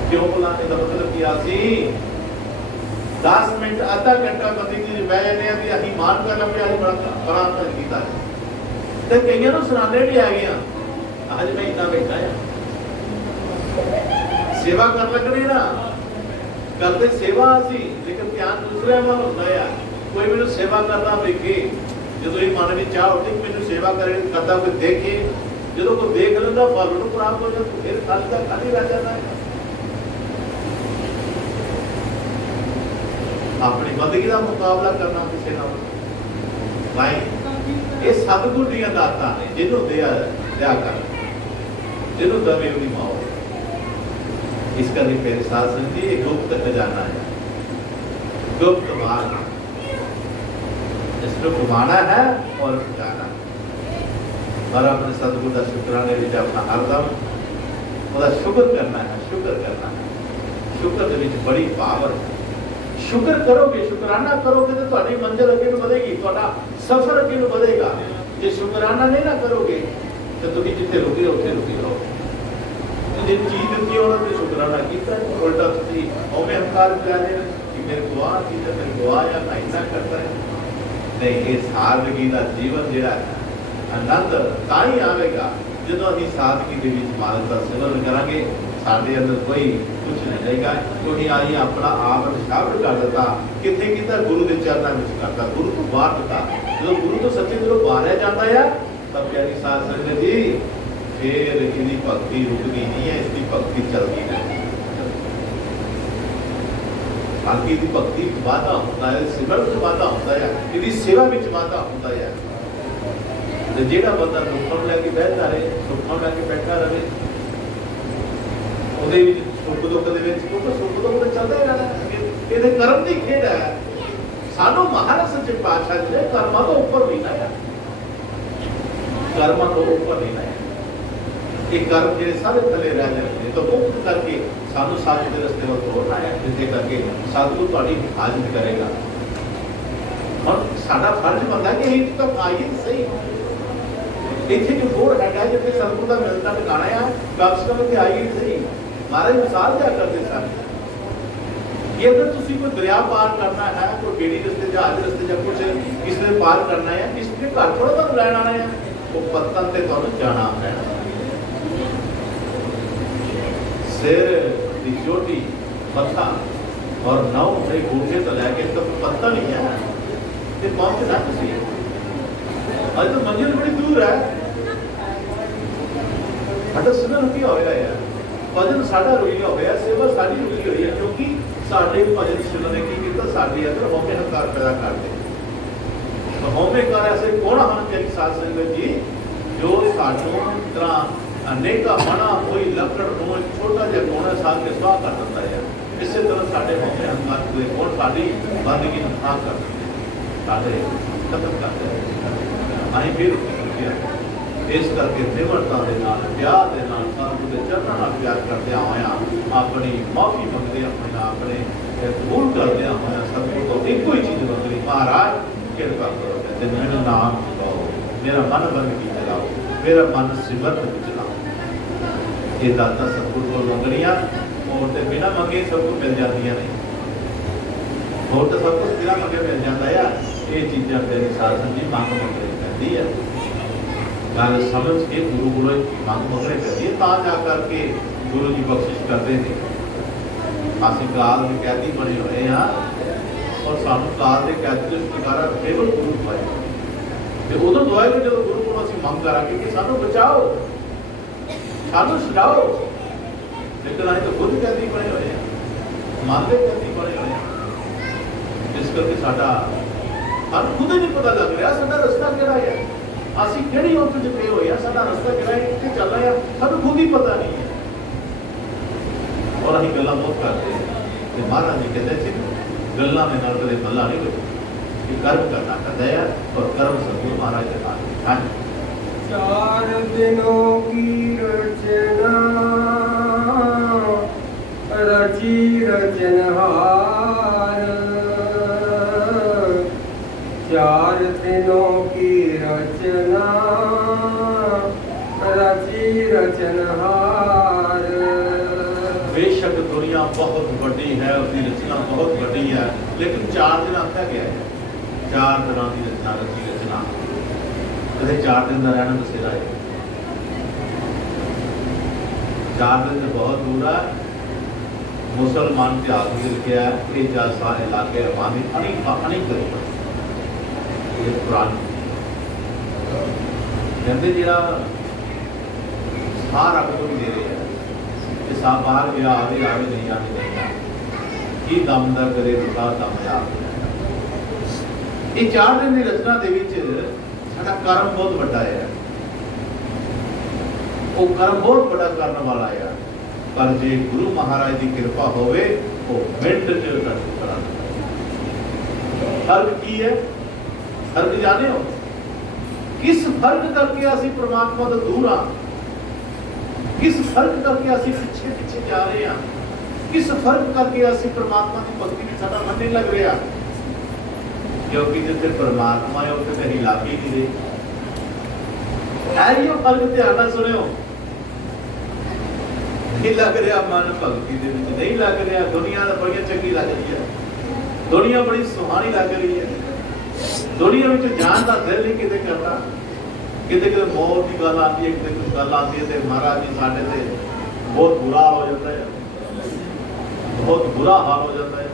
क्यों बुलाने का मतलब किया सी 10 मिनट आधा घंटा बंदी जी बह जाने अभी अं मान कर लगे अज बड़ा अंतर किया तो कई सुनाने भी आ गए अज मैं इतना बैठा है सेवा कर लगने ना करते सेवा असी, लेकिन ध्यान दूसरे वाल होता है। कोई मैंने सेवा करना देखे, जो ये मन में चाह होती मैंने सेवा करता कोई देखे, जो कोई देख लेंदा फल नूं प्राप्त हो जाता, फिर खाली का खाली रह जाता है। अपनी बंदगी का मुकाबला करना किसी नाल भाई ये सतगुर दी दातां ने, जिन्हों दया कर जिन्हों दवे उहदी माओ। इसका भी मेरे साथ संग जी गुप्त खजाना है, गुप्त माल इसको घुमाना है और खजाना, और अपने सतगुर का शुक्राने विच अपना हरदम उसका शुक्र करना है, शुक्र करना है। शुक्र के विच बड़ी पावर है। शुक्र करोगे, शुक्राना करोगे तो तुम्हारी मंजिल अगे बढ़ेगी, तुम्हारा सफर अगे बढ़ेगा। जो शुक्राना नहीं ना करोगे तो तुम जिथे रुके उत्थे रुके रहो। जो चीज दी उन्होंने शुक्राना किया, उल्टा तुम उवें अहंकार कर रहे कि मेरे को आ चीज है, मेरे को आ या मैं इतना करता है। नहीं, ये सादगी का जीवन जोड़ा है आनंद तां ही आएगा जो अभी सादगी के विच मालक का सिमरन करांगे। साडे अंदर कोई कुछ नहीं रहेगा, क्योंकि आई अपना आप निशावर कर दिता, कितने किता गुरु के चरणों में करता, गुरु तो बाहर दिता। जो गुरु तो सच्चे दिलों बाहर जाता है तब प्यारी साध संगत जी फिर इसकी भक्ति रुकती नहीं है, इसकी भक्ति चलती रहती है। बाकी की भक्ति वाधा होता है, सिमरन वाधा होता है, इसकी सेवा में वाधा होता है। तो जेड़ा बंदा दुखों लैके बहता रहे, सुखों लैके बैठा रहे, ਉਹਦੇ ਵਿੱਚ ਸੁੱਖ ਦੁੱਖ ਦੇ ਵਿੱਚ ਕਿਉਂਕਿ ਸੁੱਖ ਦੁੱਖ ਤਾਂ ਚੱਲਦਾ ਹੀ ਰਹਿਣਾ। ਇਹਦੇ ਕਰਮ ਦੀ ਖੇਡ ਹੈ। ਸਾਨੂੰ ਮਹਾਰਾਜ ਸੱਚੇ ਪਾਤਸ਼ਾਹ ਜੀ ਨੇ ਕਰਮਾਂ ਤੋਂ ਉੱਪਰ ਨਹੀਂ ਲਾਇਆ, ਕਰਮਾਂ ਤੋਂ ਉੱਪਰ ਨਹੀਂ ਲਾਇਆ। ਇਹ ਕਰਮ ਜਿਹੜੇ ਸਾਰੇ ਥੱਲੇ ਰਹਿ ਜਾਂਦੇ ਨੇ, ਤਾਂ ਮੁਕਤ ਕਰਕੇ ਸਾਨੂੰ ਸੱਚ ਦੇ ਰਸਤੇ ਵੱਲ ਤੋਰਨਾ ਹੈ, ਜਿੱਥੇ ਕਰਕੇ ਸਤਿਗੁਰੂ ਤੁਹਾਡੀ ਹਿਫਾਜ਼ਤ ਕਰੇਗਾ। ਹੁਣ ਸਾਡਾ ਫਰਜ਼ ਬਣਦਾ ਕਿ ਇਹ ਤਾਂ ਆਈਏ ਸਹੀ ਇੱਥੇ ਜੋ ਬੋਰ ਹੈਗਾ ਜਿੱਥੇ ਸਤਿਗੁਰੂ ਦਾ ਮਿਲਦਾ ਟਿਕਾਣਾ ਆ, ਕਮ ਸੇ ਕਮ ਇੱਥੇ ਆਈਏ ਸਹੀ। महाराज मिसाल दिया करते सर कि अगर तुसी कोई दरिया पार करना है, कोई बेड़ी रस्ते जहाज रस्ते या कुछ किसी ने पार करना है, किसी के घर थोड़ा तुहानू लैण आना है, वो पत्तन ते तुहानू जाना पैना। सिर दी चोटी मत्था और नौ से गोठे तो लैके तो पत्ता नहीं है ते पहुंचना तुसी। अज तो मंजिल बड़ी दूर है, साडा सिमरन रुकिया होया है, भजन साडा रुकिया होया, सेवा साडी रुकी हुई है, क्योंकि साडे भजन सिमरन ने की कीता, साडे अंदर हौमे हंकार पैदा कर दे। तो हौमे कार ऐसे कौन हन तेरी साध संगत जी जो साडों तरह अनेका मना कोई लकड़ नूं छोटा जिहा कोना साध के स्वाह कर दिंदा है। इस तरह साडे हौमे हंकार कोई कौन साडी बंदगी नूं खा कर दिंदे, साडे खत्म कर दिंदे। असीं फिर रुकिया इस करके निमरता के नाल प्यार के नाल सतगुरु के चरणों नाल प्यार करदे होया, अपनी माफी मंगदे होया, अपने कबूल करदे होया सतगुरु को एको ही चीज मंगली, महाराज कृपा करो ते मेरा नाम चलाओ, मेरा मन बंदगी चलाओ, मेरा मन सिमरन चलाओ। ये दाता सतगुरु को मंगनियां और ते बिना मंगे सब कुछ मिल जांदियां नहीं, और तो सब कुछ बिना मंगे मिल जाता है। ये चीज़ां तेरी साधन जी मंग मंगनी पैंदी है, गल समझ के गुरु गुरु मंग मंगने चाहिए, ता जा करके गुरु जी बख्शिश करते हैं। ਅਸੀਂ ਕਾਲ ਦੇ ਕੈਦੀ ਬਣੇ ਹੋਏ ਹਾਂ ਔਰ ਸਾਨੂੰ ਕਾਲ ਦੇ ਕੈਦ ਤੋਂ ਛੁਟਕਾਰਾ ਕੇਵਲ ਗੁਰੂ ਪਾਏ ਤੇ ਉਦੋਂ ਦੁਆਏ ਜਦੋਂ ਗੁਰੂ ਕੋਲੋਂ ਅਸੀਂ ਮੰਗ ਕਰਾਂਗੇ ਕਿ ਸਾਨੂੰ ਬਚਾਓ, ਸਾਨੂੰ ਛੁਡਾਓ। ਲੇਕਿਨ ਅਸੀਂ ਤਾਂ ਖੁਦ ਕੈਦੀ ਬਣੇ ਹੋਏ ਹਾਂ, ਮਨ ਦੇ ਕੈਦੀ ਬਣੇ ਹੋਏ ਹਾਂ। ਇਸ ਕਰਕੇ ਸਾਨੂੰ ਖੁਦ ਹੀ ਨਹੀਂ ਪਤਾ ਲੱਗ ਰਿਹਾ ਸਾਡਾ ਰਸਤਾ ਕਿਹੜਾ ਹੈ, ਅਸੀਂ ਕਿਹੜੀ ਔਂਤ 'ਚ ਪਏ ਹੋਏ ਆ, ਸਾਡਾ ਰਸਤਾ ਕਿਹੜਾ ਹੈ, ਕਿੱਥੇ ਚੱਲ ਰਿਹਾ ਸਾਨੂੰ ਖੁਦ ਹੀ ਪਤਾ ਨਹੀਂ ਹੈ। ਔਰ ਅਸੀਂ ਗੱਲਾਂ ਬਹੁਤ ਕਰਦੇ ਹਾਂ ਤੇ ਮਹਾਰਾਜ ਜੀ ਕਹਿੰਦੇ ਸੀ ਗੱਲਾਂ ਦੇ ਨਾਲ ਕਦੇ ਮੱਲਾ ਨਹੀਂ ਹੋਈ ਕਿ ਕਰਮ ਕਰਨਾ ਕਰਦਾ ਹੈ ਔਰ ਕਰਮ ਸਤਿਗੁਰੂ ਮਹਾਰਾਜ ਦੇ ਨਾਲ। ਹਾਂਜੀ, 4 ਦਿਨੋं की रचना रची रचनहार, 4 दिनों की रचना रची रचनहार। बेशक दुनिया बहुत बड़ी है, उसकी रचना बहुत बड़ी है, लेकिन 4 दिन आता गया है, 4 दिनों की रचना रची रचना। कदे 4 दिन का रहना बसेरा है, 4 दिन तो बहुत दूर है। मुसलमान इतिहास में लिखा है कि जैसा इलाके अमानी अनिक ये पुरानी कहते जो साह रब को भी दे रहे हैं कि साह बाहर गया आवे आवे नहीं आने नहीं की दम दा करे रुका दम जा। ये 4 दिन की रचना दे विच साडा कर्म बहुत बड़ा है, वो कर्म बहुत बड़ा करने वाला है, पर जे गुरु महाराज की कृपा होवे वो मिनट च करा। फर्क की है, फर्क जाने हो किस फर्क करके असी परमात्मा तो दूर हाँ, किस फर्क करके असी पिछे पिछे जा रहे हैं, किस फर्क करके असी परमात्मा की भक्ति में साडा मन नहीं लग रहा, क्योंकि जिथे परमात्मा है उत्थे कहीं लाग ही नहीं रहे। है फर्क ध्यान नाल सुनियो, नहीं लग रहा मन भगती दे विच, नहीं लग रहा दुनिया दा बड़ी चंगी लग रही है, दुनिया बड़ी सुहानी लग रही है, दुनिया में जान का दिल नहीं किते करता, किते मौत की गल आती है, किते कुछ गल आती है तो महाराज जी साडे ते बहुत बुरा हाल हो जाता है, बहुत बुरा हाल हो जाता है।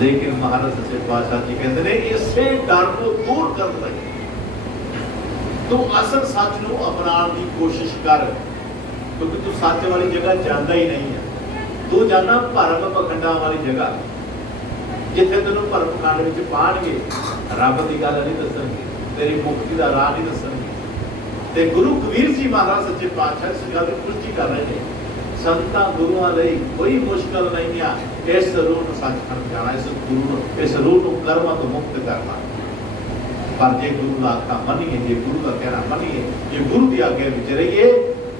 लेकिन महाराज सच्चे पातशाह जी कहते हैं इसे डर को दूर कर रहे तू असल सच को अपनाने की कोशिश कर, क्योंकि तू सच वाली जगह जाता ही नहीं है, तू जाना भरम पखंडा वाली जगह जिथे तेन भरम पखंड में पाएंगे, रब की गल नहीं दसणगे, तेरी मुक्ति का राह नहीं दसणगे। ते गुरु कबीर जी महाराज सच्चे पातशाह इस गल की पुष्टि कर रहे हैं, संतां गुरुआं लई कोई मुश्किल नहीं है इस रूह नूं सचखंड जाना, इस रूह नूं कर्मां तो मुक्त करना। पर जे गुरु का आखा मनीए, जे गुरु का कहना मनीए, जे गुरु की आज्ञा विच रहिए,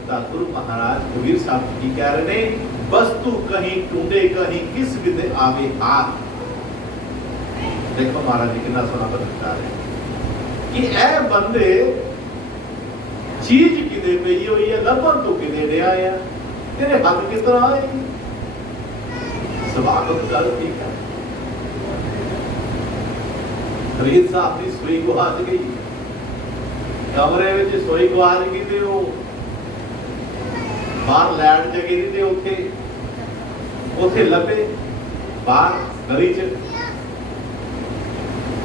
तो गुरु महाराज कबीर साहब जी कह रहे हैं वस्तु कहीं टूंडे कहीं किस विधि आवे हाथ। देखो महाराज जी कितना सोना बता रहे कि ऐ बंदे चीज किते पई हुई है, लभन तो किते रहा है, तेरे हाथ किस तरह आएगी। स्वागत गल ठीक है, फरीद साहब की सोई गुआच गई, कमरे में सोई गुआच गई तो वो बाहर लैंड जगी थी तो उथे लभे बाहर गली च,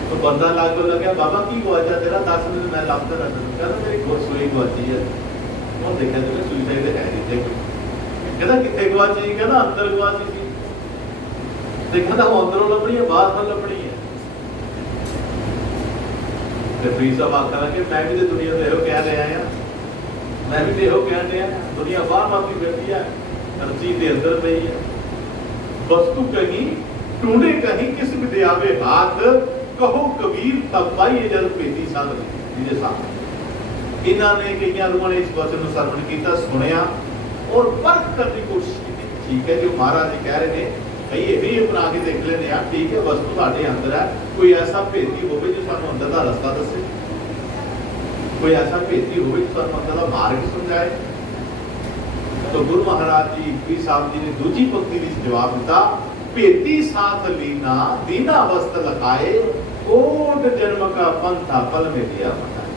तो बंदा लागो लगे बाबा की गुआचा तेरा, 10 मिनट मैं लभदा रहा, कहता मेरी सोई गुआची है। वो देखा तो सुईसाइड है नहीं, कहता कितने गुआची, कहता अंदर गुआची थी, देखा वो अंदरों लभनी है बाहर लभनी है। फरीद साहब आखन लगे मैं भी तो दुनिया को कह रहा है, मैं भी तो कह रहा, दुनिया बाहर बाकी बैठी है, हर चीज के अंदर पई है, वस्तु कहीं टूंडे कहीं किस विधि आवे हाथ, कहो कबीर तब पाइए जब भेदी संग जिहदे साथ। इन्होंने कई रूहां ने इस वचन को सरवण किया, सुनिया और परख करने की कोशिश की। ठीक है जो महाराज जी कह रहे हैं कई ये भी अपना के देख लेने हैं, ठीक है वस्तु साढ़े अंदर है, कोई ऐसा भेदी हो जो सानू अंदर का रस्ता दसे, कोई ऐसा भेदी हो जो सानू अंदर का मार्ग समझाए। तो गुरु महाराज जी पीर साहब जी ने दूजी पंक्ति में जवाब दिता, भेदी साथ लीना दीना वस्त्र लखाए, कोट जन्म का पंथा पल में दिया बताए।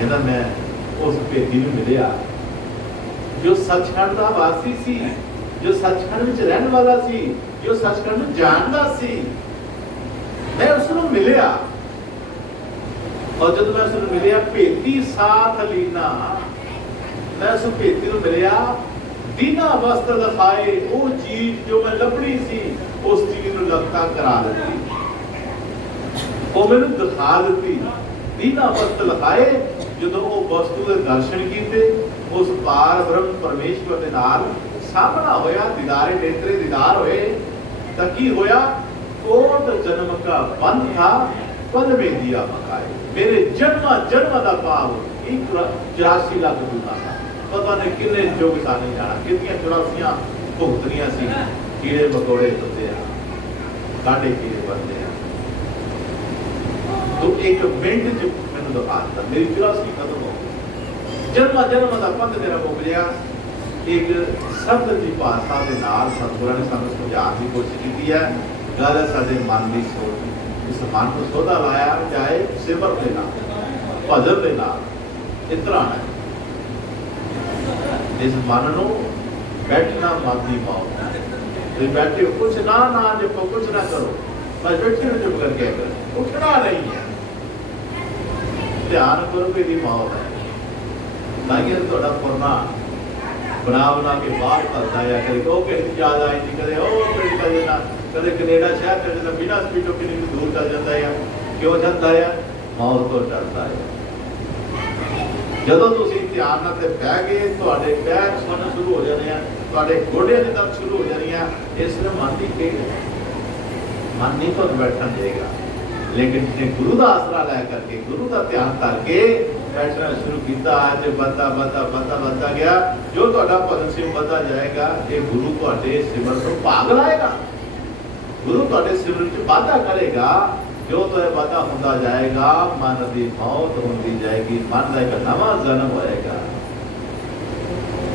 कहना मैं उस भेदी में मिलिया जो सचखंड का वासी सी, जो सचखंड में रहने वाला सी, जो सचखंड में जानता सी, मैं उसको मिलिया और जब मैं उसको मिलिया भेती साथ लीना, मैं उस भेती को मिलिया दीना वस्त्र दिखाए, वो चीज जो मैं लभनी सी उस चीज को लगता करा दी, वो मैंने दिखा दी। दीना वस्त्र दिखाए, जो वो वस्तु के दर्शन किए उस पार ब्रह्म परमेश्वर के नाल सामना होया, दीदारे नेत्रे दीदार होए, तकी होया कोट जन्म का बंध था पल में दिया पकाए, मेरे जन्म जन्म का पाप 84 लाख गुना था, पता नहीं किन्ने जोग सा नहीं जाना, कितनी 84 भुगतनियां सी, कीड़े मकोड़े होते हैं, काटे कीड़े बनते हैं। तो एक मिनट च मैंने दिखा दिता, मेरी 84 खत्म हो गई, जन्म जन्म का पंथ मेरा मुक गया। एक शब्द की भाषा के नाल सतगुਰਾਂ ने सानू समझाने की कोशिश की है, गल है साडे मन की सोच, इस मन को सोधा लाया जाए सिमर के नाल, भजन के नाल, इतना है इस मन को बैठना मन की मौत, तुम बैठे हो कुछ ना जपो, कुछ ना करो, बस बैठे हो चुप करके करो, उठना नहीं है, ध्यान करो कि दी मौत है, ताकि थोड़ा पुरना बना बना के बाहर करता है, कभी वो कहीं याद आई नहीं, कदे वो कहीं चल जाना, कदे कनेडा शहर चल जाना, बिना स्पीडों के लिए दूर चल जाता है, क्यों जाता है? मौत तो डरता है। ਜਦੋਂ ਤੁਸੀਂ ਧਿਆਨ ਨਾਲ ਤੇ ਬਹਿ ਗਏ, ਤੁਹਾਡੇ ਪੈਰ ਸੁਣਨਾ ਸ਼ੁਰੂ ਹੋ ਜਾਣੇ ਆ, ਤੁਹਾਡੇ ਗੋਡਿਆਂ ਦੇ ਦਰਦ ਸ਼ੁਰੂ ਹੋ ਜਾਣੀਆਂ, ਇਸ ਨੂੰ ਮਨ ਦੀ ਕੇ ਮਨ ਨਹੀਂ ਤੋਂ ਬੈਠਣ ਦੇਗਾ, लेकिन जिसने गुरु का आसरा लै करके गुरु का ध्यान करके बैठना शुरू किया, आज बढ़ता बढ़ता बढ़ता बढ़ता गया, जो ਤੁਹਾਡਾ ਭਜਨ ਸਿਮ बढ़ता जाएगा, ये गुरु ਤੁਹਾਡੇ सिमरन ਨੂੰ भाग लाएगा, गुरु ਤੁਹਾਡੇ सिमरन ਚ वाधा करेगा, जो तो वाधा ਹੁੰਦਾ जाएगा, मन की मौत होती जाएगी, मन का एक नवा जन्म होएगा।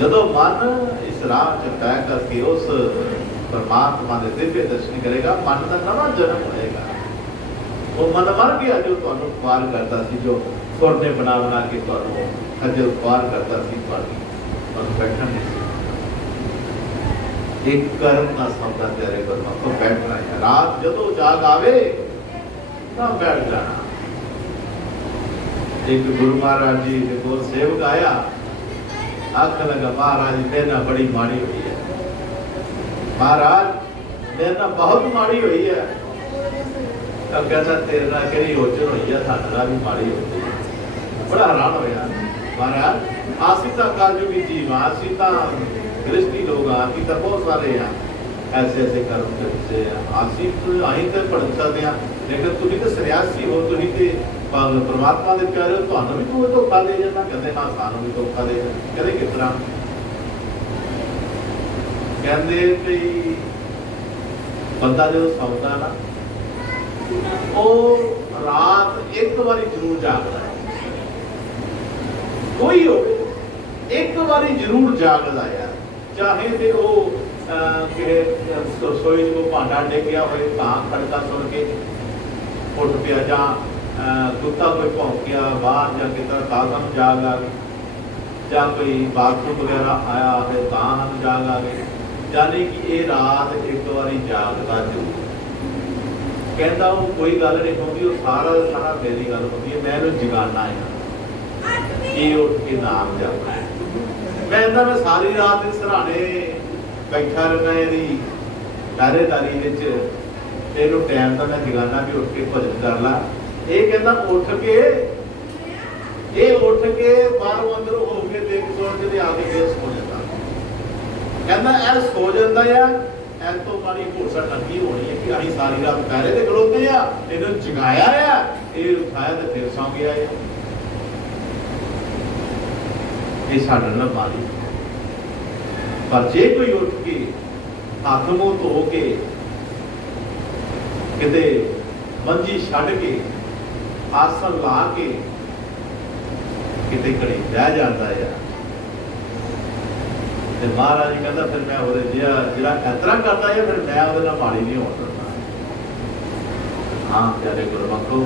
ਜਦੋਂ मन इस राह च पै करके उस परमात्मा के दिव्य दर्शन करेगा, मन का नवा जन्म होएगा। वो मन मर गया जो ਤੁਹਾਨੂੰ ਖੁਆਰ ਕਰਦਾ ਸੀ, ਜੋ ਸੁਰਨੇ ਬਣਾ ਬਣਾ ਕੇ ਤੁਹਾਨੂੰ ਖੱਜਲ ਖੁਆਰ ਕਰਦਾ ਸੀ, ਤੁਹਾਨੂੰ ਬੈਠਣ ਨਹੀਂ ਸੀ। एक कर्म का सौदा तेरे कर्म को बैठना है, रात ਜਦੋਂ जाग आवे ना बैठ जाना। एक गुरु महाराज जी के कोल सेवक आया, आखने लगा महाराज मेरे ना बड़ी माड़ी हुई है, महाराज मेरे ना बहुत माड़ी हुई है। अब कहता तेरे ना कहीं ओचन हुई है, साढ़े ना भी माड़ी होती है। बड़ा हैरान होया महाराज, आसिता कालजुगी जीव, आसिता दृष्टि लोग, आसिता बहुत सारे हैं, ऐसे ऐसे कर्म करते हैं, आसित अं तो पढ़ सकते हैं, लेकिन तुम तो सन्यासी हो, तुम तो परमात्मा के प्यारे हो, तुहानू भी तू धोखा दे जाना। कहते हाँ सानू भी धोखा दे जाना। कहते किस तरह? कहते भी बंदा जो सौंदा ना, वो रात एक बारी जरूर जागदा है, कोई हो एक बारी जरूर जागदा है, चाहे तो वो रसोई को भांडा डिग्या हो, खड़का सुन के उठ पिया, जां कुत्ता कोई भौंकिया बाहर, जां कितना ताकम जाग आ गई, जां कोई बाथरूम वगैरह आया है तां हम जाग आ गए, यानी कि ये रात एक बारी जागदा जरूर। कहता वो कोई गल नहीं होती, वो सारा सारा मेरी गल होती है, मैं जगाना है, ये उठ के नाम जपना है। मैं सारी रात सराहने बैठा रहना, यदि पहरेदारी तेनों टाइम का मैं जगाना भी उठ के भजन कर ला। ये कहता उठ के बाहरों अंदर हो के देख सोच के आके फिर सो जाता, कहता ऐ सो जाता है, ऐ तो माड़ी घोषणा लगी होनी है कि अभी सारी रात पहरे ते खड़ोते हैं, इन्हों जगाया है, ये उठाया तो फिर सौ गया है। ये साडा ना मारी, पर जे कोई उठ के हाथ मुंह धो के किते मंजी छड़ के आसन ला के किते घड़ी रह जाता है, महाराज जी कहता फिर मैं वो जरा इतना करता है, फिर मैं वो माड़ी नहीं हो सकता। हाँ प्यारे गुरमखो,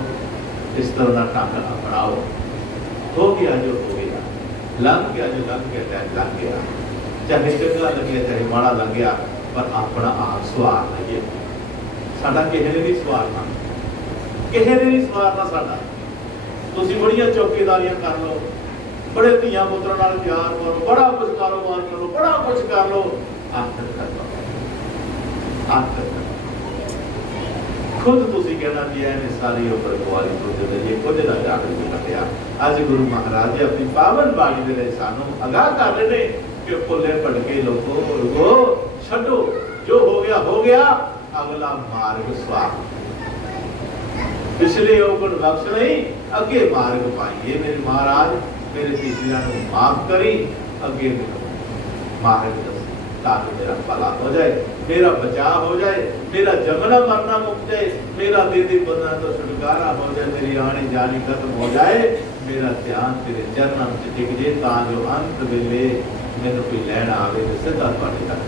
इस तरह का ढंग अपनाओ, हो गया जो हो गया, लंघ गया जो लंघ गया, लंघ गया। चाहे चंगा लगे चाहे माड़ा लग्या, पर अपना आप सवार लगे। साडा किसी ने नहीं सवारना, किसी ने नहीं सवारना साडा। तुसीं बड़ियां चौकीदारियां कर लो, बड़े धियां पुत्तरां नाल प्यार करो, बड़ा कुछ कारोबार करो, बड़ा कुछ कर लो, आखिर कर लो, आखिर खुद तुसीं कहना भी है सारी उम्र कुआरी तो जिंदगी खुद ना जाग के कटिया। अज गुरु महाराज जी अपनी पावन बाणी दे रहे सानू आगाह कर रहे हैं कि भुले भटके लोगो रुको, छड्डो, जो हो गया, अगला मार्ग स्वार, पिछले औगण बख्श नहीं, अगे मार्ग पाइए। मेरे महाराज मेरे पिछलियां को माफ करी, अगे मार्ग दस, ताकि मेरा भला हो जाए, मेरा बचाव हो जाए, मेरा जमना मरना मुक जाए, मेरा दीदी बनना तो छुटकारा हो जाए, मेरी आनी जानी खत्म हो जाए, मेरा ध्यान तेरे चरणों से टिक जाए, ताकि अंत वेले मैंने कोई लैन आवे तो सीधा तुहाडे तक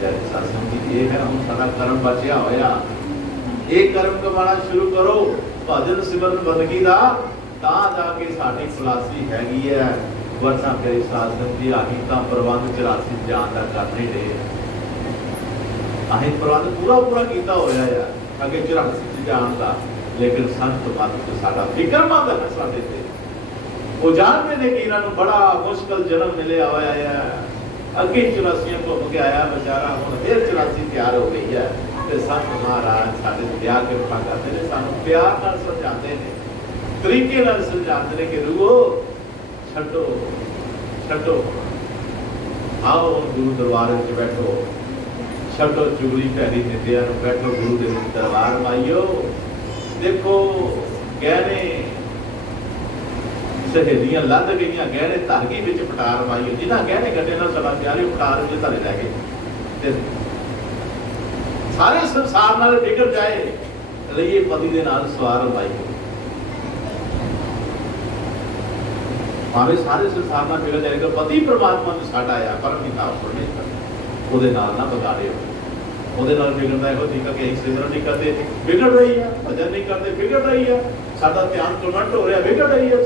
जाए। सत्संग जी ये है, हम सारा कर्म बचिया होया, एक कर्म कमाना शुरू करो, भजन सिमरन बंदगी दा, तां जाके साडी खलासी हैगी है। वरना तेरी साधन की आही तां प्रबंध 84 जान दा कर नहीं रहे, आही प्रबंध पूरा कीता होया है अगे 84 जान दा, लेकिन संत मत तो साडा फिक्रमंद है साडे ते, वो जानते ने कि इन्हां नूं बड़ा मुश्किल जन्म मिले होया है। अगे 84 घूम के आया बेचारा, हुण फिर 84 तैयार हो गई है। ते संत महाराज साडे ते आ के कृपा करदे ने, सानूं प्यार नाल समझाते ने, तरीके नाल समझाते ने कि रूहो छड्डो छड्डो, आओ गुरु दरबार में बैठो, छड्डो चुगली भैड़ी निंदिया नूं, बैठो गुरु दे दरबार माइयो। देखो गहने सहेलियां लद गई, गहने धर गई विच पटार माइयो, जिन्हां गहने कटे ना सदा प्यारे पटार विच धरे रह गए, सारे संसार नाल बिगड़ जाए, रहिए पति दे नाल सवार माइयो। भावे सारे संसार नाल बिगड़ जाएगा, पति परमात्मा ने साडा आया परम पिता परमेश्वर, ਉਹਦੇ ਨਾਲ ਨਾ ਵਿਗਾੜਿਓ, ਉਹਦੇ ਨਾਲ ਵਿਗੜਦਾ ਇਹੋ ਠੀਕ ਹੈ ਕਿ ਸਿਮਰਨ ਨਹੀਂ ਕਰਦੇ ਵਿਗੜ ਰਹੀ ਹੈ, ਭਜਨ ਨਹੀਂ ਕਰਦੇ ਵਿਗੜ ਰਹੀ ਹੈ, ਸਾਡਾ ਧਿਆਨ ਕਨਵਰਟ ਹੋ ਰਿਹਾ ਵਿਗੜ ਰਹੀ ਹੈ,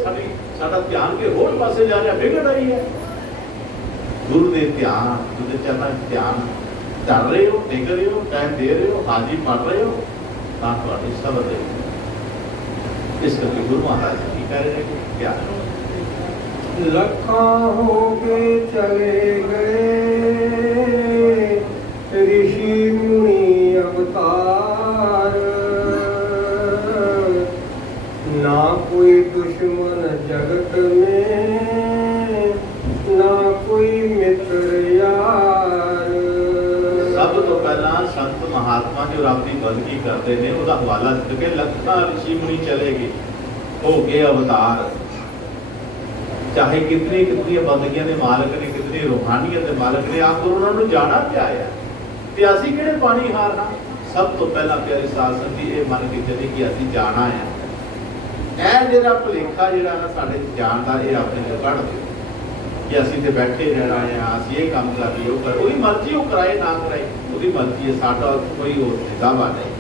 ਸਾਡਾ ਧਿਆਨ ਕੇ ਹੋਰ ਪਾਸੇ ਜਾ ਰਿਹਾ ਵਿਗੜ ਰਹੀ ਹੈ। ਗੁਰੂ ਦੇ ਧਿਆਨ, ਗੁਰੂ ਦੇ ਚਰਨਾਂ 'ਚ ਧਿਆਨ ਧਰ ਰਹੇ ਹੋ, ਟਿਕ ਰਹੇ ਹੋ, ਟਾਈਮ ਦੇ ਰਹੇ ਹੋ, ਹਾਜ਼ਰੀ ਪੜ ਰਹੇ ਹੋ, ਤਾਂ ਤੁਹਾਡੀ ਸਬਰ ਦੇ। ਇਸ ਕਰਕੇ ਗੁਰੂ ਮਹਾਰਾਜ ਜੀ ਕੀ ਕਹਿ ਰਹੇ ਨੇ ਕਿ ਧਿਆਨ लखा हो के चले गए ऋषि मुनि अवतार, ना कोई दुश्मन जगत में, ना कोई मित्र यार। सब तो पहला संत महात्मा जो अपनी बंदगी करते हैं उसका हवाला देके लखा ऋषि मुनि चले गए, हो गए अवतार। चाहे कितनी कितनी बंदगियां के मालक ने, कितनी रूहानियत के मालक ने, आखिर उन्होंने जाना क्या है कि असी किहड़े पानी हार हाँ। सब तो पहला प्यारी साध संगत ये मन के चले कि असी जाना है, यह जिहड़ा भुलेखा जिहड़ा ना साडे जान दा, ये अपने चों कढ दिओ कि असी ते बैठे रहना है, असी ये काम कर लईए, वो कर, उसदी मर्जी, वो कराए ना कराए उसदी मर्जी है, साडा कोई होर दावा नहीं।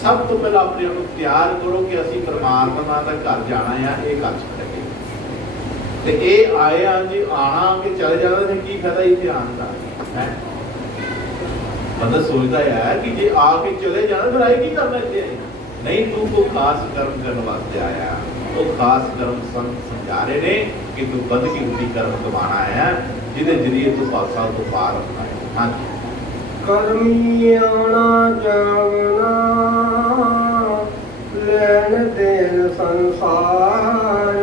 सब तो पहला अपने आप को तैयार करो कि असी परमात्मा दा घर जाना है, ये कर छड्डे ते ये आए हैं जी, आना कि चले जाना तो की फायदा ये ध्यान का है। बंदा सोचता है कि जे आके चले जाना फिर आए की करना इतने, नहीं तू को खास कर्म करने वास्ते आया, तो खास कर्म समझा रहे ने कि तू बंदगी रूपी कर्म कमाना है, जिहदे जरिए तू पासा तो पार होना है। हाँ जी, कर्मी आना जावना लैन देन संसार,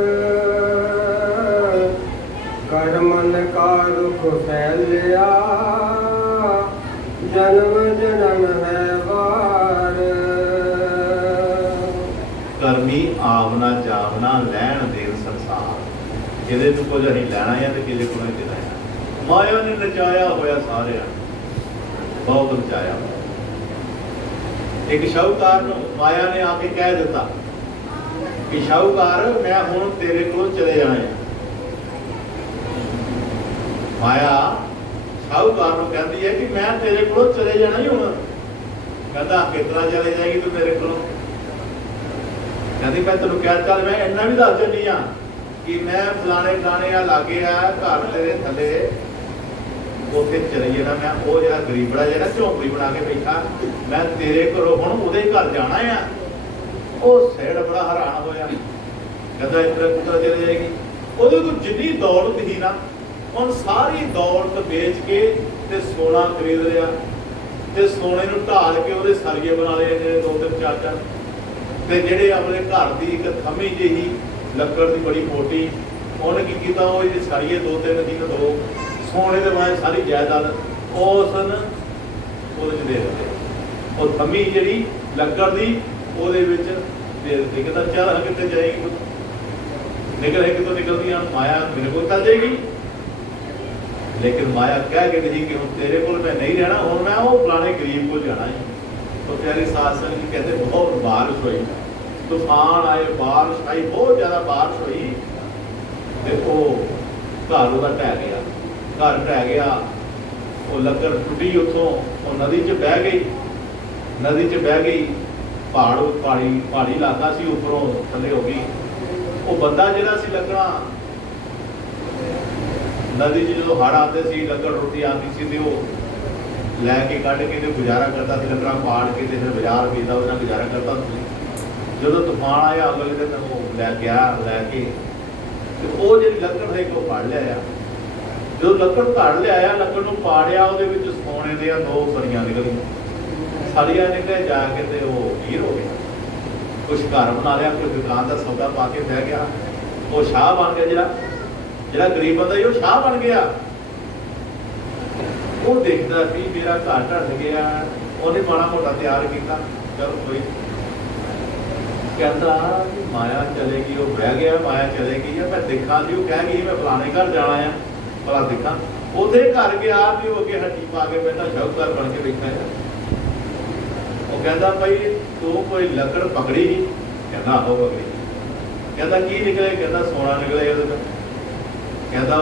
कर्मन का रुख फैलिया जन्म जन्म है वार। कर्मी आवना जावना लैन देन संसार, किदे तू कुछ असीं लैना है तो किदे कोलों देना है। माया ने नचाया होया सारे, बहुत नचाया होया। एक शाहूकार नूं माया ने आके कह दिता कि शाहूकार मैं हुण तेरे कोलों चले जाना है। माया शाहूकार को कहती है कि मैं तेरे को चले जाना ही हूं। कहता कितना चले जाएगी तू मेरे को? कहती मैं तेन कह चल मैं इन्ना भी दस देनी हाँ कि मैं फलाने गाने लागे आ घर तेरे थले ਉੱਥੇ ਚਲੇ ਜਾਣਾ ਮੈਂ। ਉਹ ਜਿਹੜਾ ਗਰੀਬੜਾ ਜਿਹੜਾ ਝੌਂਪੜੀ ਬਣਾ ਕੇ ਬੈਠਾ, ਮੈਂ ਤੇਰੇ ਘਰੋਂ ਹੁਣ ਉਹਦੇ ਘਰ ਜਾਣਾ ਆ। ਉਹ ਸੇੜ ਬੜਾ ਹੈਰਾਨ ਹੋਇਆ, ਕਹਿੰਦਾ ਇੰਦਰ ਕੁੱਤਰ ਚਲੇ ਜਾਏਗੀ। ਉਹਦੇ ਕੋਲ ਜਿੰਨੀ ਦੌਲਤ ਸੀ ਨਾ, ਹੁਣ ਸਾਰੀ ਦੌਲਤ ਵੇਚ ਕੇ ਤੇ ਸੋਨਾ ਖਰੀਦ ਲਿਆ ਤੇ ਸੋਨੇ ਨੂੰ ਢਾਲ ਕੇ ਉਹਦੇ ਸਰੀਏ ਬਣਾ ਲਏ ਜਿਹੜੇ 2-3 4 ਤੇ ਜਿਹੜੇ ਆਪਣੇ ਘਰ ਦੀ ਇੱਕ ਥੰਮੀ ਜਿਹੀ ਲੱਕੜ ਦੀ ਬੜੀ ਮੋਟੀ, ਉਹਨੇ ਕੀ ਕੀਤਾ, ਉਹ ਜਿਹੜੇ ਸਰੀਏ 2-3 ਦਿਨ 2 ਸੋਨੇ ਦੇ ਬਣਾਏ ਸਾਰੀ ਜਾਇਦਾਦ ਉਸ ਉਹਦੇ 'ਚ ਦੇ ਦਿੱਤੇ। ਉਹ ਥੰਮੀ ਜਿਹੜੀ ਲੱਕੜ ਦੀ ਉਹਦੇ ਵਿੱਚ ਦੇ ਦਿੱਤੀ। ਕਹਿੰਦਾ ਚੱਲ ਕਿੱਥੇ ਜਾਏਗੀ, ਨਿਕਲ ਹੈ ਕਿਤੋਂ ਨਿਕਲਦੀਆਂ, ਮਾਇਆ ਮੇਰੇ ਕੋਲ ਚੱਲ ਜਾਏਗੀ। ਲੇਕਿਨ ਮਾਇਆ ਕਹਿ ਕੇ ਗਈ ਕਿ ਹੁਣ ਤੇਰੇ ਕੋਲ ਮੈਂ ਨਹੀਂ ਰਹਿਣਾ, ਹੁਣ ਮੈਂ ਉਹ ਫਲਾਣੇ ਗਰੀਬ ਕੋਲ ਜਾਣਾ ਹੈ। तो प्यारे साधु जी कहते बहुत बारिश हुई, तूफान आए, बारिश आई, बहुत ज़्यादा बारिश हुई। देखो घर वह ढह गया, घर ढह गया, वो लकड़ टुटी उतों, वो नदी च बह गई, नदी च बह गई। पहाड़ी इलाका सी, उपरों थले हो गई। वो बंदा जिहड़ा सी लकड़ा नदी च जो हड़ आते सी, लकड़ रोटी आती सी ते वो लैके कढ़ के ते गुजारा करता सी, लकड़ा पाड़ के ते फिर बाजार भेजदा, उसदा गुजारा करता सी। जदों तूफान आया अगले दिन वो लै गया, लैके ते वो जिहड़ी लकड़ है वो फड़ लिया। जो लकड़ घड़ लिया, लकड़ नूं पाड़िया, ਉਹਦੇ ਵਿੱਚ सोने ਦੀਆਂ 2 सड़ियां निकलियां। सड़ियां निकले जाके ते वो हीर हो गया। कुछ घर बना लिया, कोई दुकान का सौदा पा के बह गया, वो शाह बन गया। जिहड़ा गरीब बंदा वो शाह बन गया। वो देखता भी मेरा घर ढट गया, उन्हें माड़ा मोटा तैयार किया, चल कोई कहता कि माया चलेगी, वो बह गया, माया चलेगी, मैं देखा जी, वो कह गई मैं फलाने घर जाना है, भला देखा। उसे घर गया भी वो अगे हट्टी पा के बैठा, शाहूकार बन के बैठा है। वो कहता भाई तू कोई लकड़ पकड़ी, कहता हो पकड़ी। कहता की निकले, कहता सोना निकले। कहता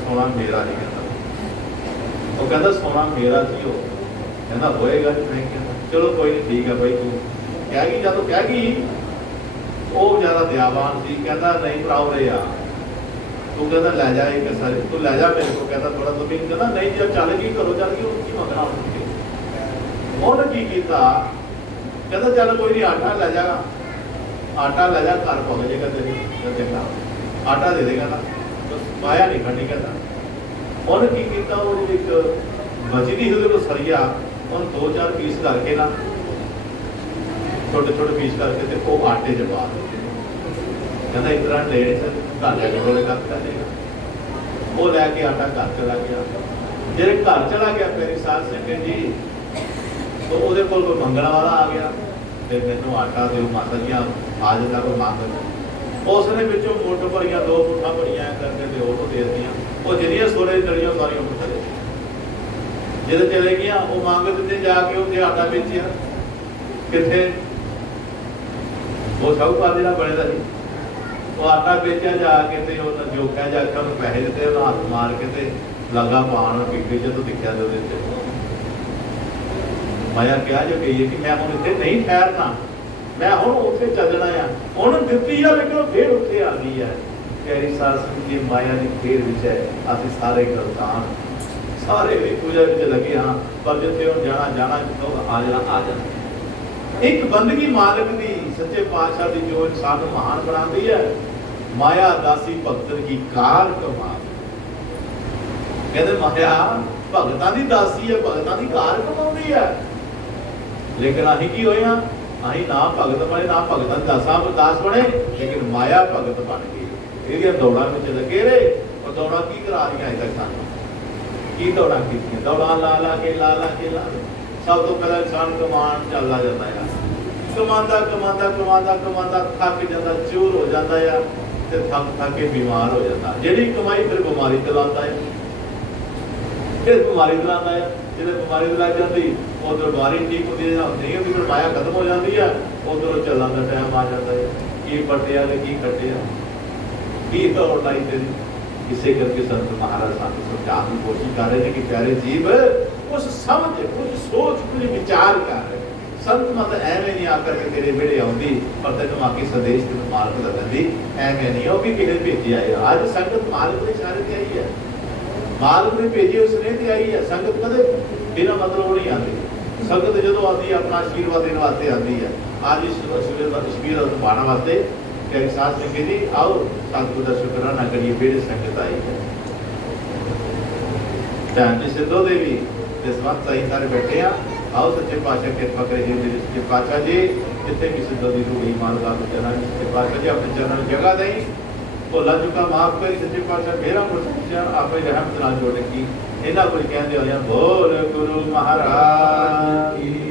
सोना मेरा नहीं, कहता वो कहता सोना मेरा सी, हो कहता होएगा जी। मैं कहता चलो कोई नहीं, ठीक है भाई, तू कह गई, जब कह गई वो ज़्यादा दयावान सी। कहता नहीं भराओ रे यार, तू कहता लै जा एक सारे, तू लै जा मेरे को। कहता थोड़ा तो भी कहता नहीं, जब चल गई करो चल गई, उसकी मंगना उन्हें की किया। कहता चल कोई नहीं, आटा लै जा, आटा लै जा, घर पहुँच जाएगा तेरी, देखा आटा दे देगा ना, बस माया नहीं खड़ी। कहता उन्हें की किया, वो एक बची दी वो सरिया, उन्हें 2-4 पीस करके ना, छोटे छोटे पीस करके ते वो आटे च पा दे। कहता इस तरह ले घर लैके थोड़े कर देगा। वो लैके आटा घर चला गया। जो घर चला गया मेरी सास ने कहा जी, तो वो कोई मंगण वाला आ गया, फिर मैनू आटा दो माता जी, आ जाता कोई मंग। उसने पिछों मुठ भरिया 2 मुठा भरिया करके ते वो दे दियाँ। वो जिन्नियां सोने तलियां सारियां मुठ दे जो चले गया। वो मंग दिते जाके उसे आटा बेचिया कितने, वो साहूकार जिहड़ा बने दा सी, वो आटा बेचा जाके ते उन्हें जो कह जाके उन्हें पैसे दिते, उन्हें हाथ मार के ते लगा पान पीके। जो दिखा तो माया क्या जो कही है कि मैं हुण इत्थे नहीं ठहरना, मैं हुण उत्थे चलना है। उन्हें दित्ती है लेकिन फिर उत्थे आ गई है। प्यारी सास की माया की खेल विच है, असीं सारे गलतान, सारे पूजा विच लगे हाँ, पर जिथे हुण जाना जाना, जिथों आ जाना। एक बंदगी मालिक दी, सच्चे पातशाह दी जो इंसान महान बनाती है, माया दासी भगतन की कार कमाल। कहते माया भगतां दी दासी है, भगतां दी कार कमाउंदी है। लेकिन असीं की होया, असीं ना भगत बने, ना भगतां दास बने, लेकिन माया भगत बन गई। इहदियां दौड़ां विच लगे रहे। और दौड़ां की करा रही अजे तक सानूं, की दौड़ां कीतियां, दौड़ां ला ला के सब तो पहला इंसान कमान चलता जाता है, कमांदा कमांदा कमांदा कमांदा थक जाता, चूर हो जाता है, तो थक के बीमार हो जाता। जिहड़ी कमाई फिर बीमारी ते लाता है, फिर बीमारी ते लाता है। जिहड़े बीमारी ते लग जाती, उधर बीमारी ठीक होती नहीं होती, फिर माया खत्म हो जाती है, उधर चलने का टाइम आ जाता है। की पटिया ने की कटिया, की दौड़ लाई तेरी। इसे करके संत महाराज सानू समझाने की कोशिश कर रहे हैं कि प्यारे जीव कुछ समझ, कुछ सोच, कुछ विचार कर। संत मत एवं नहीं आकर के तेरे बेड़े आती पर तेन आके संदेश तेन मार्ग लगती, एवं नहीं हो कि किसी भेजी आई। अज संगत मार्ग के इशारे ते आई है। मालिक ने भेजे उस स्नेह ते आई है। संगत कदे बिना मतलब नहीं आती। संगत जो आती है अपना आशीर्वाद देने वास्ते आती है। आज इस तस्वीर निभाने वास्ते कि साथ संगे जी आओ सतगुरु का शुकराना करिए, बेड़े संगत आई है। ध्यान जी सिद्धो देवी जसवंत साई सारे बैठे हैं। आओ सच्चे पातशाह कृपा करिए मेरे सच्चे पातशाह जी, जितने भी सिद्धो दी रूही मालका चरण सच्चे पातशाह जी अपने चरण में जगह दें। भोला चुका माफ करी सच्चे पातशाह मेरा मुझे आप रहमत नाल जोड़ की। इन्हों कुछ कहते हो बोल गुरु महाराज की।